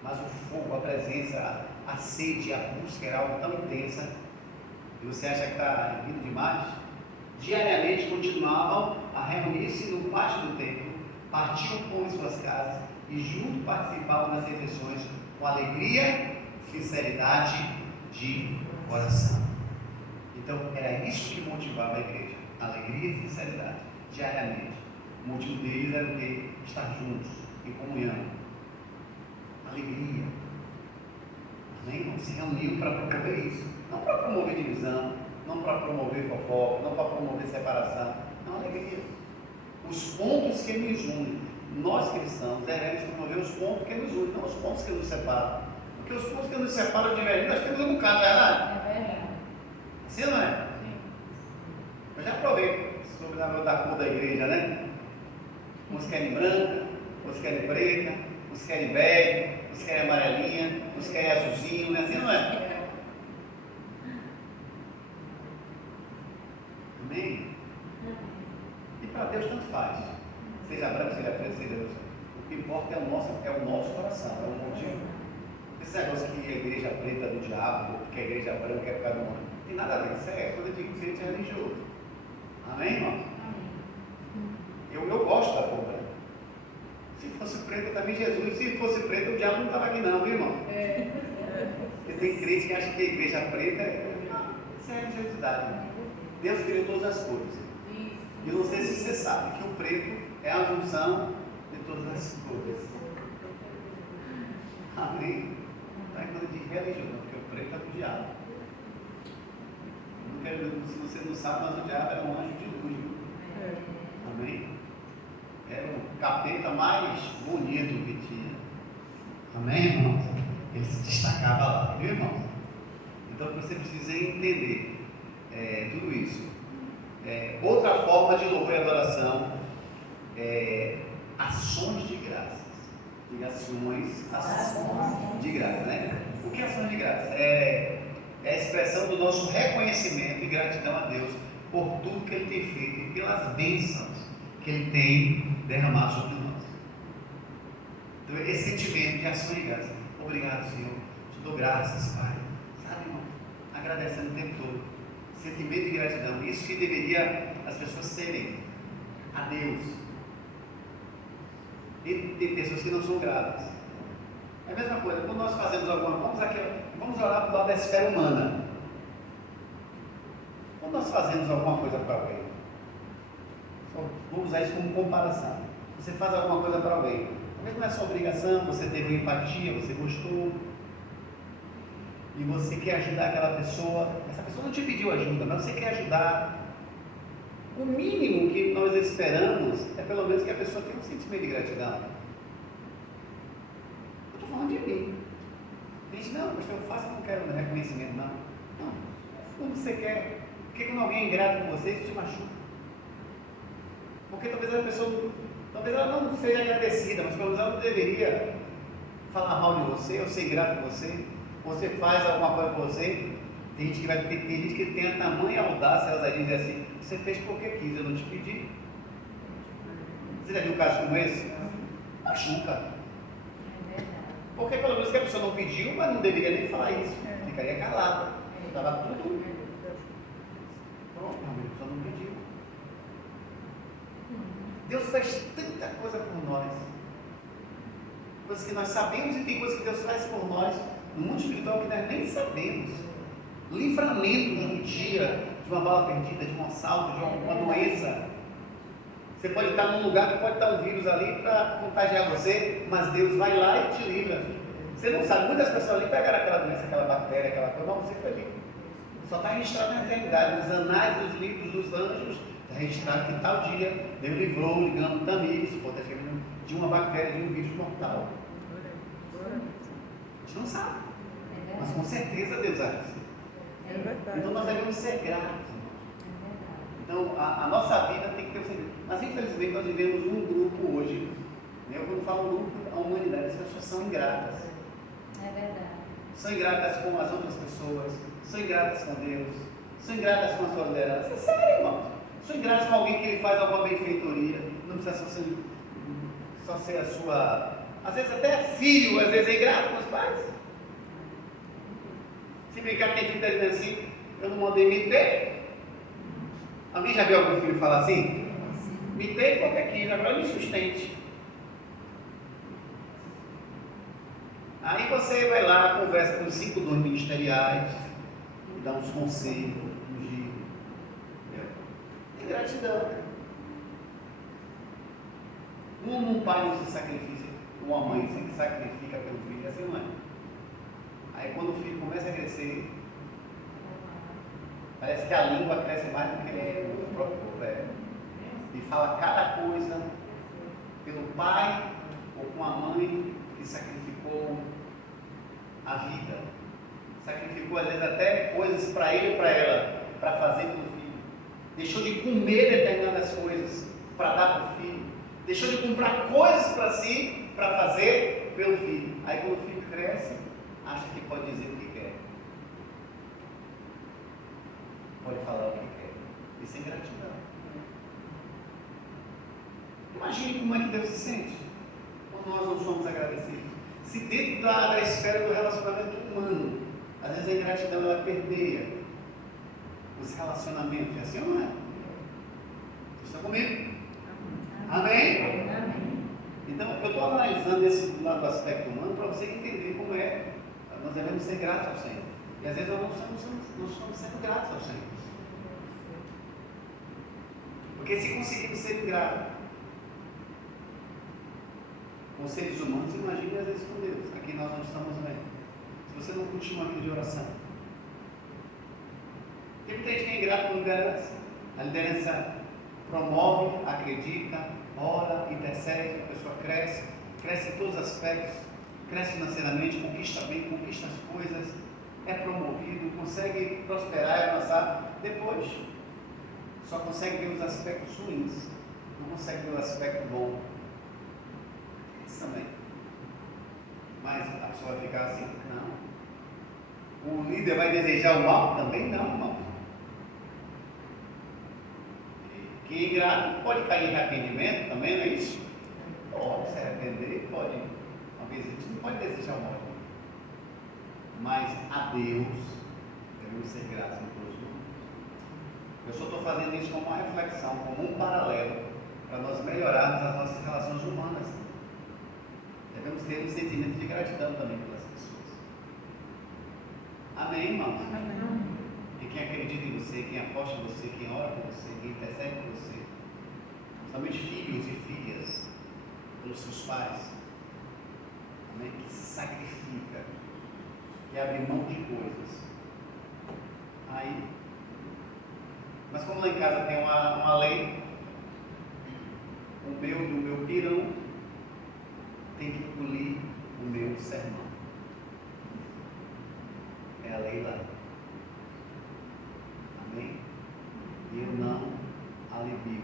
Mas o fogo, a presença, a sede, a busca era algo tão intensa. E você acha que está vindo demais? Diariamente continuavam a reunir-se no pátio do templo, partiam pão em suas casas e juntos participavam das refeições com alegria, sinceridade de coração. Então era isso que motivava a igreja, alegria e sinceridade, diariamente. O motivo deles era o quê? Estar juntos, em comunhão, alegria. Amém? Não se reuniam para promover isso, não para promover divisão, não para promover fofoca, não para promover separação, não, alegria. Os pontos que nos unem, nós cristãos devemos promover os pontos que nos unem, não os pontos que nos separam. Porque os pontos que nos separam de verdade, nós temos um bocado, não é verdade? É verdade. Sim, não é? Sim. Eu já provei sobre da cor da igreja, né? Uns querem branca, uns querem preta, uns querem bege, uns querem amarelinha, uns querem azulzinho, né? Assim, não é? Amém? E para Deus tanto faz. Seja branco, seja preto, seja azul. O que importa é o nosso coração, é o motivo. Esse negócio que a igreja preta é do diabo, ou que a igreja branca é por causa do mundo, não tem nada a ver. Isso é coisa de crente religioso. Amém, irmão? Eu gosto da cor branca. Se fosse preta também Jesus. Se fosse preta, o diabo não estava aqui não, viu, irmão? Porque tem crente que acha que a igreja preta isso é religiosidade. Deus criou todas as cores. E eu não sei se você sabe que o preto é a junção de todas as cores. Amém? Não é coisa de religião, porque o preto é do diabo. Se você não sabe, mas o diabo era um anjo de luz. Amém? Era o capeta mais bonito que tinha. Amém, irmãos? Ele se destacava lá, viu, irmãos? Então você precisa entender tudo isso. Outra forma de louvor e adoração é ações de graças. Diga ações de graça, né? O que é ações de graça? É a expressão do nosso reconhecimento e gratidão a Deus por tudo que Ele tem feito e pelas bênçãos que Ele tem derramado sobre nós. Então, esse sentimento de ação de graça. Obrigado, Senhor. Te dou graças, Pai. Sabe, irmão? Agradecendo o tempo todo. Sentimento de gratidão. Isso que deveria as pessoas terem a Deus. E tem pessoas que não são gratas. É a mesma coisa, quando nós fazemos alguma coisa, vamos olhar para o lado da esfera humana. Quando nós fazemos alguma coisa para alguém, vamos usar isso como comparação. Você faz alguma coisa para alguém, talvez não é sua obrigação, você teve empatia, você gostou, e você quer ajudar aquela pessoa. Essa pessoa não te pediu ajuda, mas você quer ajudar. O mínimo que nós esperamos é pelo menos que a pessoa tenha um sentimento de gratidão. Eu estou falando de mim. A gente, não, pastor, eu faço, eu não quero reconhecimento, não. Não, no fundo você quer. Porque quando alguém é ingrato com você, isso te machuca. Porque talvez a pessoa, talvez ela não seja agradecida, mas pelo menos ela não deveria falar mal de você, ou ser ingrato com você. Você faz alguma coisa por você, tem gente que tem a tamanha audácia, a ousadia de dizer assim, você fez porque quis, eu não te pedi. Você já viu um caso como esse? Machuca. Porque pelo menos que a pessoa não pediu, mas não deveria nem falar isso. Ficaria calado. Estava tudo. Pronto, a pessoa não pediu. Deus faz tanta coisa por nós. Coisas que nós sabemos e tem coisas que Deus faz por nós no mundo espiritual que nós nem sabemos. Livramento de um dia, de uma bala perdida, de um assalto, de uma doença. Você pode estar num lugar que pode estar um vírus ali para contagiar você, mas Deus vai lá e te livra. Você não sabe, muitas pessoas ali pegaram aquela doença, aquela bactéria, aquela coisa, não, você foi ali. Só está registrado na eternidade, nos anais dos livros dos anjos, está registrado que tal dia Deus livrou, ligando Tamires, de uma bactéria, de um vírus mortal. A gente não sabe, mas com certeza Deus age. Então nós devemos ser gratos. Então a nossa vida tem que ter um sentido. Mas infelizmente nós vivemos um grupo hoje. Eu quando falo grupo, a humanidade, as pessoas são ingratas. É verdade. São ingratas com as outras pessoas, são ingratas com Deus, são ingratas com a sua liderança. É sério, irmão. São ingratas com alguém que ele faz alguma benfeitoria. Não precisa só ser a sua. Às vezes até filho, às vezes é ingrato com os pais. Se brincar, tem filho dizendo assim, eu não mandei me ter. Alguém já viu algum filho falar assim? Me ter porque quis, agora me sustente. Aí você vai lá, conversa com os 5 donos ministeriais, dá uns conselhos, uns giros. É gratidão. Como um pai não se sacrifica, uma mãe se sacrifica pelo filho, assim não é. Aí quando o filho começa a crescer, parece que a língua cresce mais do que o próprio corpo. E fala cada coisa pelo pai ou com a mãe que sacrificou a vida. Sacrificou às vezes até coisas para ele ou para ela, para fazer pelo filho. Deixou de comer determinadas coisas para dar para o filho. Deixou de comprar coisas para si, para fazer pelo filho. Aí quando o filho cresce, acha que pode dizer o que quer. Pode falar o que quer. Isso é ingratidão. Imagine como é que Deus se sente quando nós não somos agradecidos. Se dentro da esfera do relacionamento humano, às vezes a ingratidão ela permeia os relacionamentos. É assim ou não é? Vocês estão comigo? Amém? Amém. Então, eu estou analisando esse lado do aspecto humano para você entender como é. Nós devemos ser gratos ao Senhor. E às vezes nós não estamos sendo gratos ao Senhor. Porque se conseguimos ser gratos com seres humanos, imagine às vezes com Deus. Aqui nós não estamos vendo. Se você não curte uma vida de oração. Tem muita gente que é ingrata com a liderança. A liderança promove, acredita, ora, intercede, a pessoa cresce em todos os aspectos, cresce financeiramente, conquista bem, conquista as coisas, é promovido, consegue prosperar e avançar. Depois, só consegue ver os aspectos ruins, não consegue ver o aspecto bom. Isso também. Mas a pessoa vai ficar assim? Não. O líder vai desejar o mal? Também não, irmão. Quem é ingrato pode cair em arrependimento também, não é isso? Pode se arrepender, pode. Uma vez a gente não pode desejar o mal. Mas a Deus devemos ser gratos em todos os momentos. Eu só estou fazendo isso como uma reflexão, como um paralelo, para nós melhorarmos as nossas relações humanas. Devemos ter um sentimento de gratidão também pelas pessoas. Amém, irmãos? Amém. E quem acredita em você, quem aposta em você, quem ora por você, quem intercede por você, somente filhos e filhas, pelos seus pais, amém? Que se sacrifica, que abre mão de coisas. Aí, mas como lá em casa tem uma lei, do meu pirão tem que engolir o meu sermão. É a lei lá. Amém? E eu não alivio.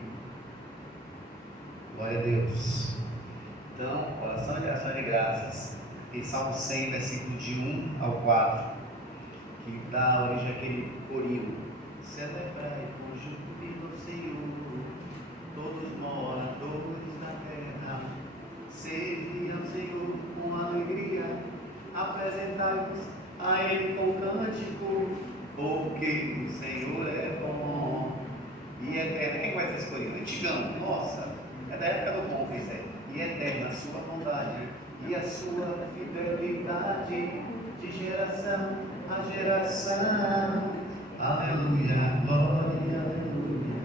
Glória a Deus. Então, oração de ação de graças. Em Salmo 100, versículo de 1 ao 4, que dá origem àquele corinho. Celebrai com júbilo, Senhor, todos moradores da terra. Servi ao Senhor com alegria, apresentai-vos a Ele com cântico, porque o Senhor é bom e eterno. Quem vai ser escolhido? Antigão, nossa, é da época do bom, isso aí. E eterna a sua bondade e a sua fidelidade de geração a geração. Aleluia, glória, aleluia.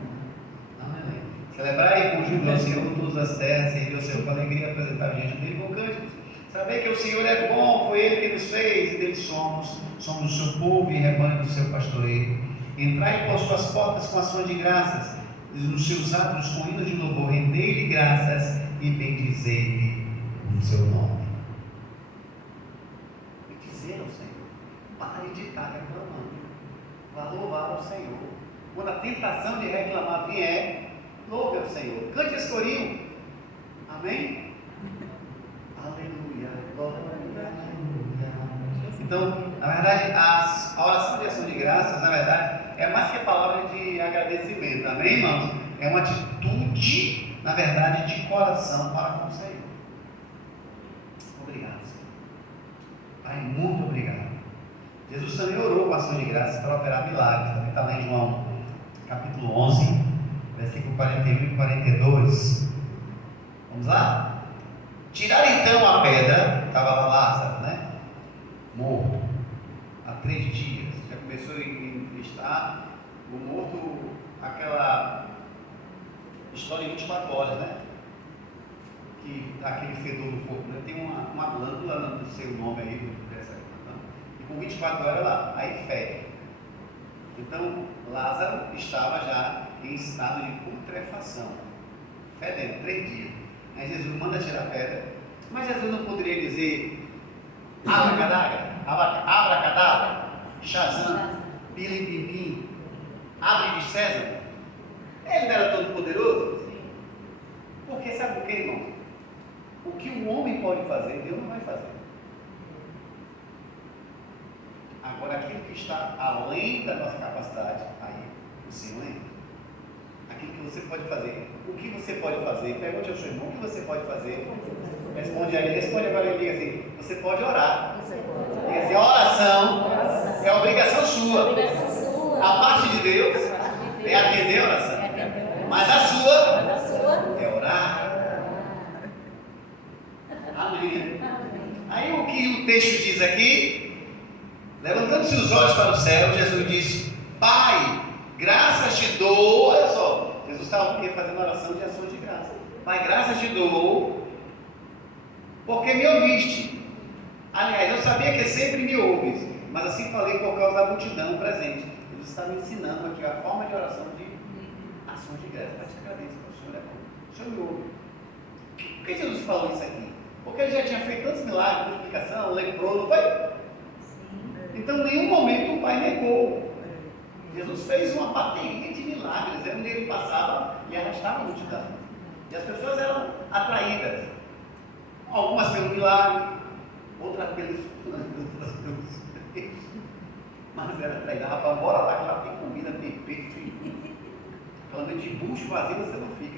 Amém. Celebrai com júbilo ao Senhor todas as terras, servir ao Senhor com alegria, apresentar diante dele com cânticos. Saber que o Senhor é bom, foi Ele que nos fez e dele somos o seu povo e rebanho do seu pastoreio. Entrai por suas portas com ações de graças, nos seus átrios com hinos de louvor, rendei-lhe graças e bendizei-lhe o seu nome. Bendizer ao Senhor, pare de estar reclamando, vá louvar ao Senhor. Quando a tentação de reclamar vier, louve ao Senhor, cante esse corinho, amém? Aleluia, glória, aleluia. Então, na verdade, a oração de ação de graças, na verdade, é mais que a palavra de agradecimento, amém, irmãos? É uma atitude, na verdade, de coração para com o Senhor. Obrigado, Senhor. Pai, muito obrigado. Jesus também orou com ação de graças para operar milagres. Também está lá em João, capítulo 11, versículo 41 e 42. Vamos lá? Tiraram então a pedra, estava lá Lázaro, né? Morto, há 3 dias. Já começou a estar o morto, aquela história em 24 horas, né? Que aquele fedor do corpo, né? Tem uma glândula no seu nome aí, e com 24 horas lá, aí fede. Então, Lázaro estava já em estado de putrefação, fedendo, 3 dias. Aí Jesus manda tirar a pedra, mas Jesus não poderia dizer abracadabra, Shazam, pilim pim pim, abre de César. Ele não era todo poderoso? Porque sabe o que, irmão? O que o homem pode fazer, Deus não vai fazer. Agora, aquilo que está além da nossa capacidade, aí o Senhor entra. Aquilo que você pode fazer. O que você pode fazer? Pergunte ao seu irmão: o que você pode fazer? Responde agora e diga assim: você pode orar. Diga assim: a oração é obrigação sua. A parte de Deus é atender a oração. Mas a sua é orar. Amém. Aí o que o texto diz aqui, levantando-se os olhos para o céu, Jesus disse: Pai, graças te dou. Olha só, Jesus estava fazendo oração de ação de graça. Pai, graças te dou, porque me ouviste. Aliás, eu sabia que sempre me ouves, mas assim falei por causa da multidão presente. Jesus está me ensinando aqui a forma de oração de ação de graça. Mas te agradeço, o Senhor é bom. O Senhor me ouve. Por que Jesus falou isso aqui? Porque ele já tinha feito tantos milagres, multiplicação, leproso, não foi? Então, em nenhum momento o Pai negou. Jesus fez uma bateria de milagres, onde ele passava e arrastava a multidão. E as pessoas eram atraídas. Algumas pelo milagre, outras pelos mas era atraída. Rapaz, bora lá que lá tem comida, tem peixe. Falando de bucho vazio, você não fica.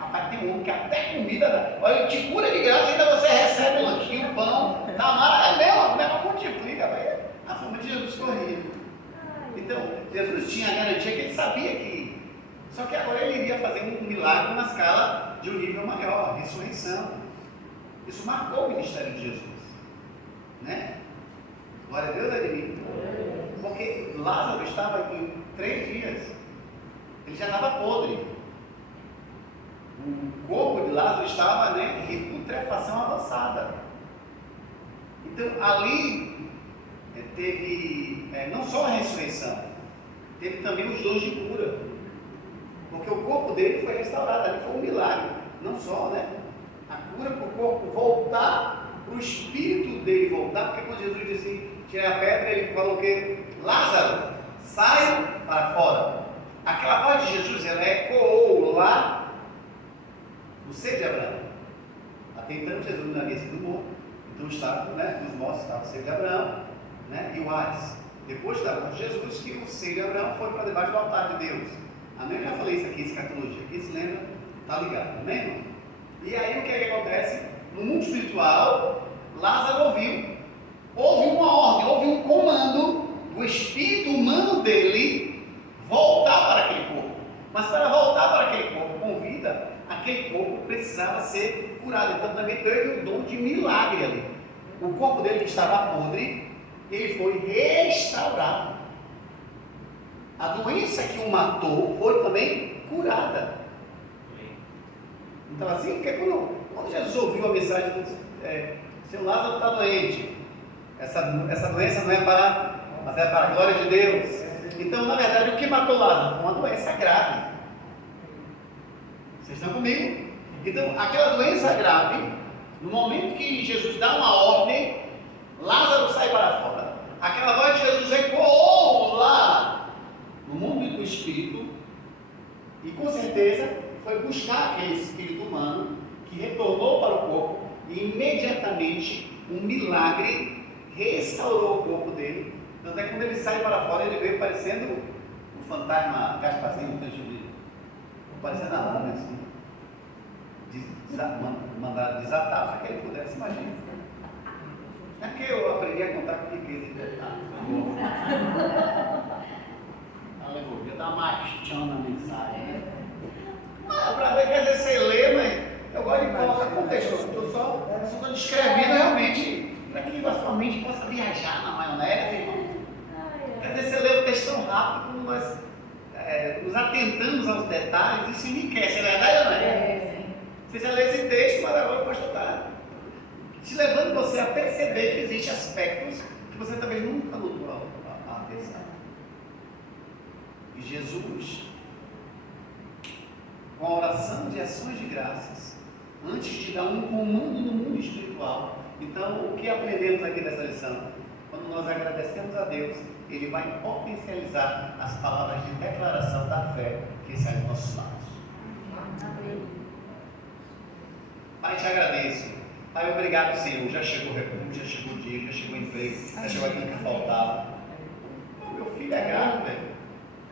Rapaz, tem um homem que até comida dá. Olha, te cura de graça, ainda você recebe um lanchinho, pão. Tá maravilhoso, né? Multiplica, vai. A fama de Jesus corria. Então, Jesus tinha a garantia que ele sabia que. Só que agora ele iria fazer um milagre na escala de um nível maior, a ressurreição. Isso marcou o ministério de Jesus, né? Glória a Deus, Ademir. Porque Lázaro estava em 3 dias, ele já estava podre. O corpo de Lázaro estava, né, em putrefação avançada. Então ali teve não só a ressurreição, teve também os dons de cura, porque o corpo dele foi restaurado, ali foi um milagre, não só, né, a cura para o corpo voltar, para o espírito dele voltar, porque quando Jesus disse tira a pedra, ele falou que Lázaro, sai para fora. Aquela voz de Jesus, ela ecoou lá no seio de Abraão. Até então Jesus não havia sido morto, então estava, né, nos mortos estava o seio de Abraão, né, e o Hades. Depois da morte de Jesus, que o seio de Abraão foi para debaixo do altar de Deus. Amém? Eu já falei isso aqui, escatologia. Quem se lembra, está ligado. Amém, irmão? E aí o que é que acontece? No mundo espiritual, Lázaro ouviu. Houve uma ordem, houve um comando do espírito humano dele voltar para aquele corpo. Mas para voltar para aquele corpo com vida, aquele corpo precisava ser curado. Então também teve o dom de milagre ali. O corpo dele que estava podre, ele foi restaurado. A doença que o matou foi também curada. Então assim, porque quando Jesus ouviu a mensagem do seu Lázaro está doente, essa doença não é para, mas é para a glória de Deus. Então, na verdade, o que matou Lázaro foi uma doença grave. Vocês estão comigo? Então, aquela doença grave, no momento que Jesus dá uma ordem, Lázaro sai para fora. Aquela voz de Jesus ecoou lá no mundo do espírito e com certeza foi buscar aquele espírito humano que retornou para o corpo e imediatamente um milagre restaurou o corpo dele. Tanto é que quando ele sai para fora, ele veio parecendo um fantasma Gasparzinho, não parecendo nada, né? Assim, mandar desatar para que ele pudesse, imagina. É que eu aprendi a contar com riqueza e detalhe. Aleluia, dá uma chão na mensagem, né? Para ver que às vezes você lê, mas eu gosto de colocar contexto. Eu só estou descrevendo realmente para que a sua mente possa viajar na maionese, irmão. Às vezes você lê o texto tão rápido, como nós nos atentamos aos detalhes, isso enriquece, é verdade ou não é? Você já lê esse texto, mas agora o pastor está te levando você a perceber que existem aspectos que você talvez nunca lutou a atenção. E Jesus, com a oração de ações de graças, antes de dar um comando no mundo espiritual. Então, o que aprendemos aqui dessa lição? Quando nós agradecemos a Deus, Ele vai potencializar as palavras de declaração da fé que saem dos nossos lábios. Pai, te agradeço. Pai, obrigado, Senhor. Já chegou o recurso, já chegou o dia, já chegou o emprego, já chegou aquilo que faltava. Meu filho é grato, velho.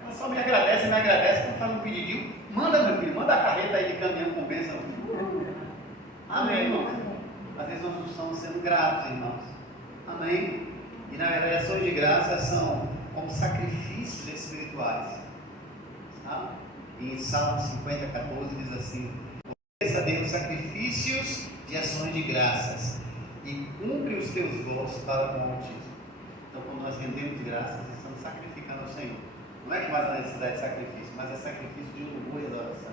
Ela só me agradece, quando faz um pedidinho. Manda, meu filho, manda a carreta aí de caminhão com bênção. Amém, irmãos. Às vezes nós não estamos sendo gratos, irmãos. Amém. E na verdade, ações de graça são como sacrifícios espirituais. Tá? E em Salmo 50:14 diz assim: ofereça a Deus sacrifícios de ações de graças e cumpre os teus votos para com o Altíssimo. Então, quando nós rendemos graças, estamos sacrificando ao Senhor. Não é que mais a necessidade de sacrifício, mas é sacrifício de louvor e adoração.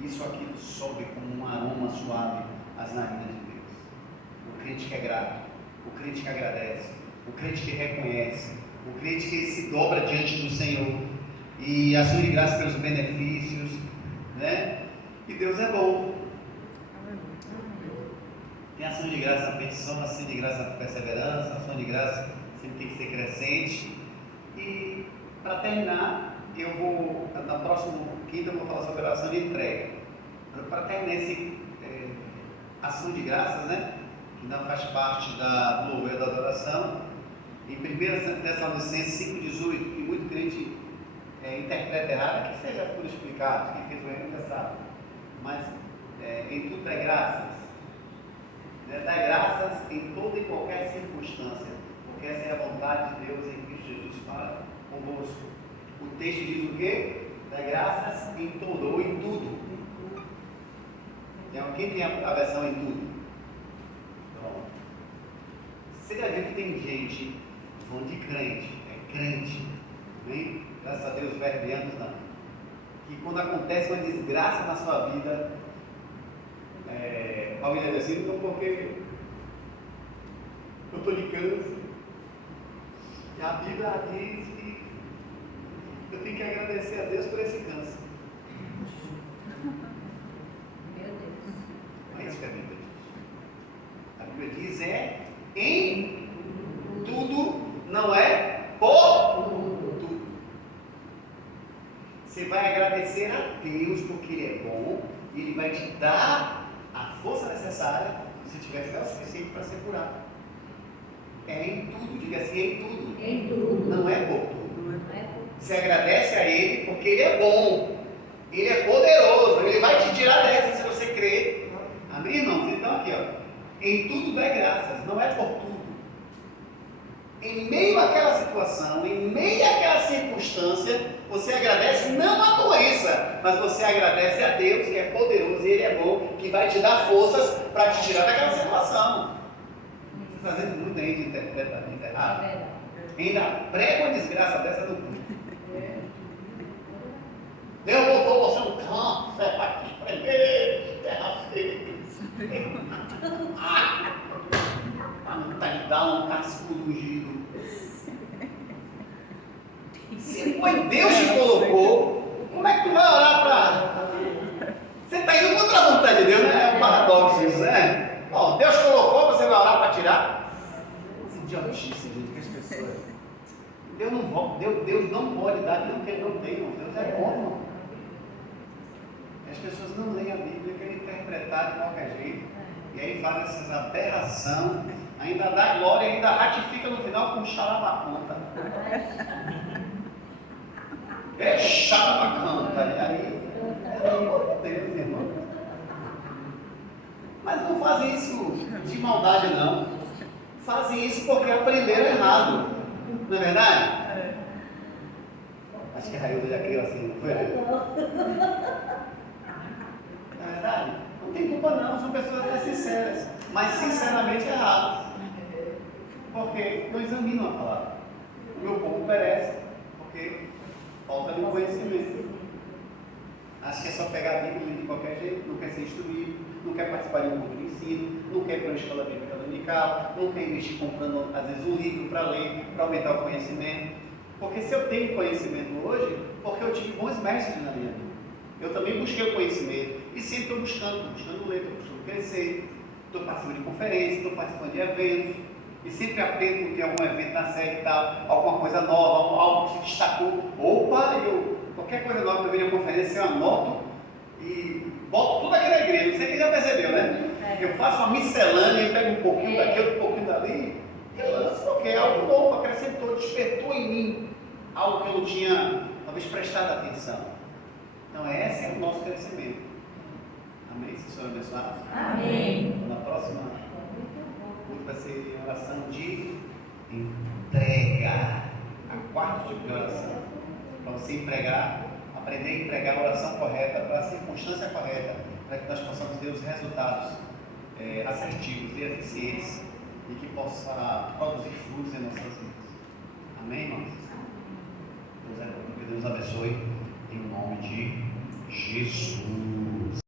Isso aqui sobe como um aroma suave às narinas de Deus. O crente que é grato, o crente que agradece, o crente que reconhece, o crente que se dobra diante do Senhor e ação de graça pelos benefícios, né? E Deus é bom. Tem ação de graça na petição, ação de graça na perseverança, ação de graça sempre tem que ser crescente. E para terminar, eu vou, na próxima quinta, eu vou falar sobre a oração de entrega. Para terminar esse ação de graças, né? Que não faz parte do louvor e da adoração. Em 1 Tessalonicenses 5,18, que muito crente interpreta errado, que seja por explicado, quem fez o erro já sabe. Mas em tudo dá graças. Dá graças em toda e qualquer circunstância, porque essa é a vontade de Deus em Cristo Jesus para conosco. O texto diz o quê? Dá graças em tudo, ou em tudo. Quem tem a versão em tudo? Você já viu que tem gente, falando de crente, é crente, amém? Graças a Deus, verbianos não. Que quando acontece uma desgraça na sua vida, a família diz assim, então porque eu estou de câncer. E a Bíblia diz que eu tenho que agradecer a Deus por esse câncer. Meu Deus. Não é isso que a Bíblia diz. A Bíblia diz em tudo, não é por tudo. Você vai agradecer a Deus porque Ele é bom e Ele vai te dar a força necessária se tiver fé o suficiente para ser curado. É em tudo, diga assim, em tudo. Em tudo. Não é por tudo. Não é por Você agradece a Ele porque Ele é bom, Ele é poderoso, Ele vai te tirar dessa se você crer. Amém, irmãos? Então aqui, ó, em tudo dá graças, não é por tudo. Em meio àquela situação, em meio àquela circunstância, você agradece não a doença, mas você agradece a Deus que é poderoso e Ele é bom, que vai te dar forças para te tirar daquela situação. Você está fazendo muito aí de interpretamento errado. É verdade. Ainda prega uma desgraça dessa no culto. Deus botou você no campo, é para te espremer, terra feia. A mentalidade um cascudo ungido. Se foi Deus que colocou, como é que tu vai orar para. Você está indo contra a vontade de Deus, né? É um paradoxo isso, né? Ó, Deus colocou, você vai orar para tirar? Esse idiotice, gente, que as pessoas. Deus não pode dar aquilo que Ele não tem, irmão. Deus é bom, irmão. As pessoas não leem a Bíblia, querem interpretar de qualquer jeito. E aí fazem essas aberrações, ainda dá glória, ainda ratifica no final com xalabacanta. É xalabacanta. E aí, pelo amor de Deus, irmão. Mas não fazem isso de maldade, não. Fazem isso porque aprenderam errado. Não é verdade? Acho que a Railda já criou assim, não foi, Railda? Não é verdade? Não tem culpa não, são pessoas até sinceras, mas sinceramente erradas. Porque não examinam a palavra. O meu povo perece, porque falta-lhe o conhecimento. Acho que é só pegar a Bíblia de qualquer jeito, não quer ser instruído, não quer participar de um grupo de ensino, não quer ir para uma escola bíblica dominical, não quer investir comprando, às vezes, um livro para ler, para aumentar o conhecimento. Porque se eu tenho conhecimento hoje, porque eu tive bons mestres na minha vida. Eu também busquei o conhecimento e sempre estou buscando ler, estou buscando crescer, estou participando de conferências, estou participando de eventos e sempre aprendo quando tem algum evento na série e tal, alguma coisa nova, algo que se destacou. Opa, qualquer coisa nova que eu venho a conferência, eu anoto e boto tudo aqui na igreja. Não sei quem já percebeu, né? Eu faço uma miscelânea, pego um pouquinho daqui, outro pouquinho dali e lanço, porque é algo novo, acrescentou, despertou em mim algo que eu não tinha talvez prestado atenção. Então, esse é o nosso crescimento. Amém? Vocês foram abençoados? Amém. Na próxima, vai ser oração de entrega. A quarto tipo de oração. Para você aprender a empregar a oração correta, para a circunstância correta, para que nós possamos ter os resultados assertivos e eficientes e que possa produzir frutos em nossas vidas. Amém, irmãos? Deus é bom. Que Deus abençoe. Em nome de Jesus.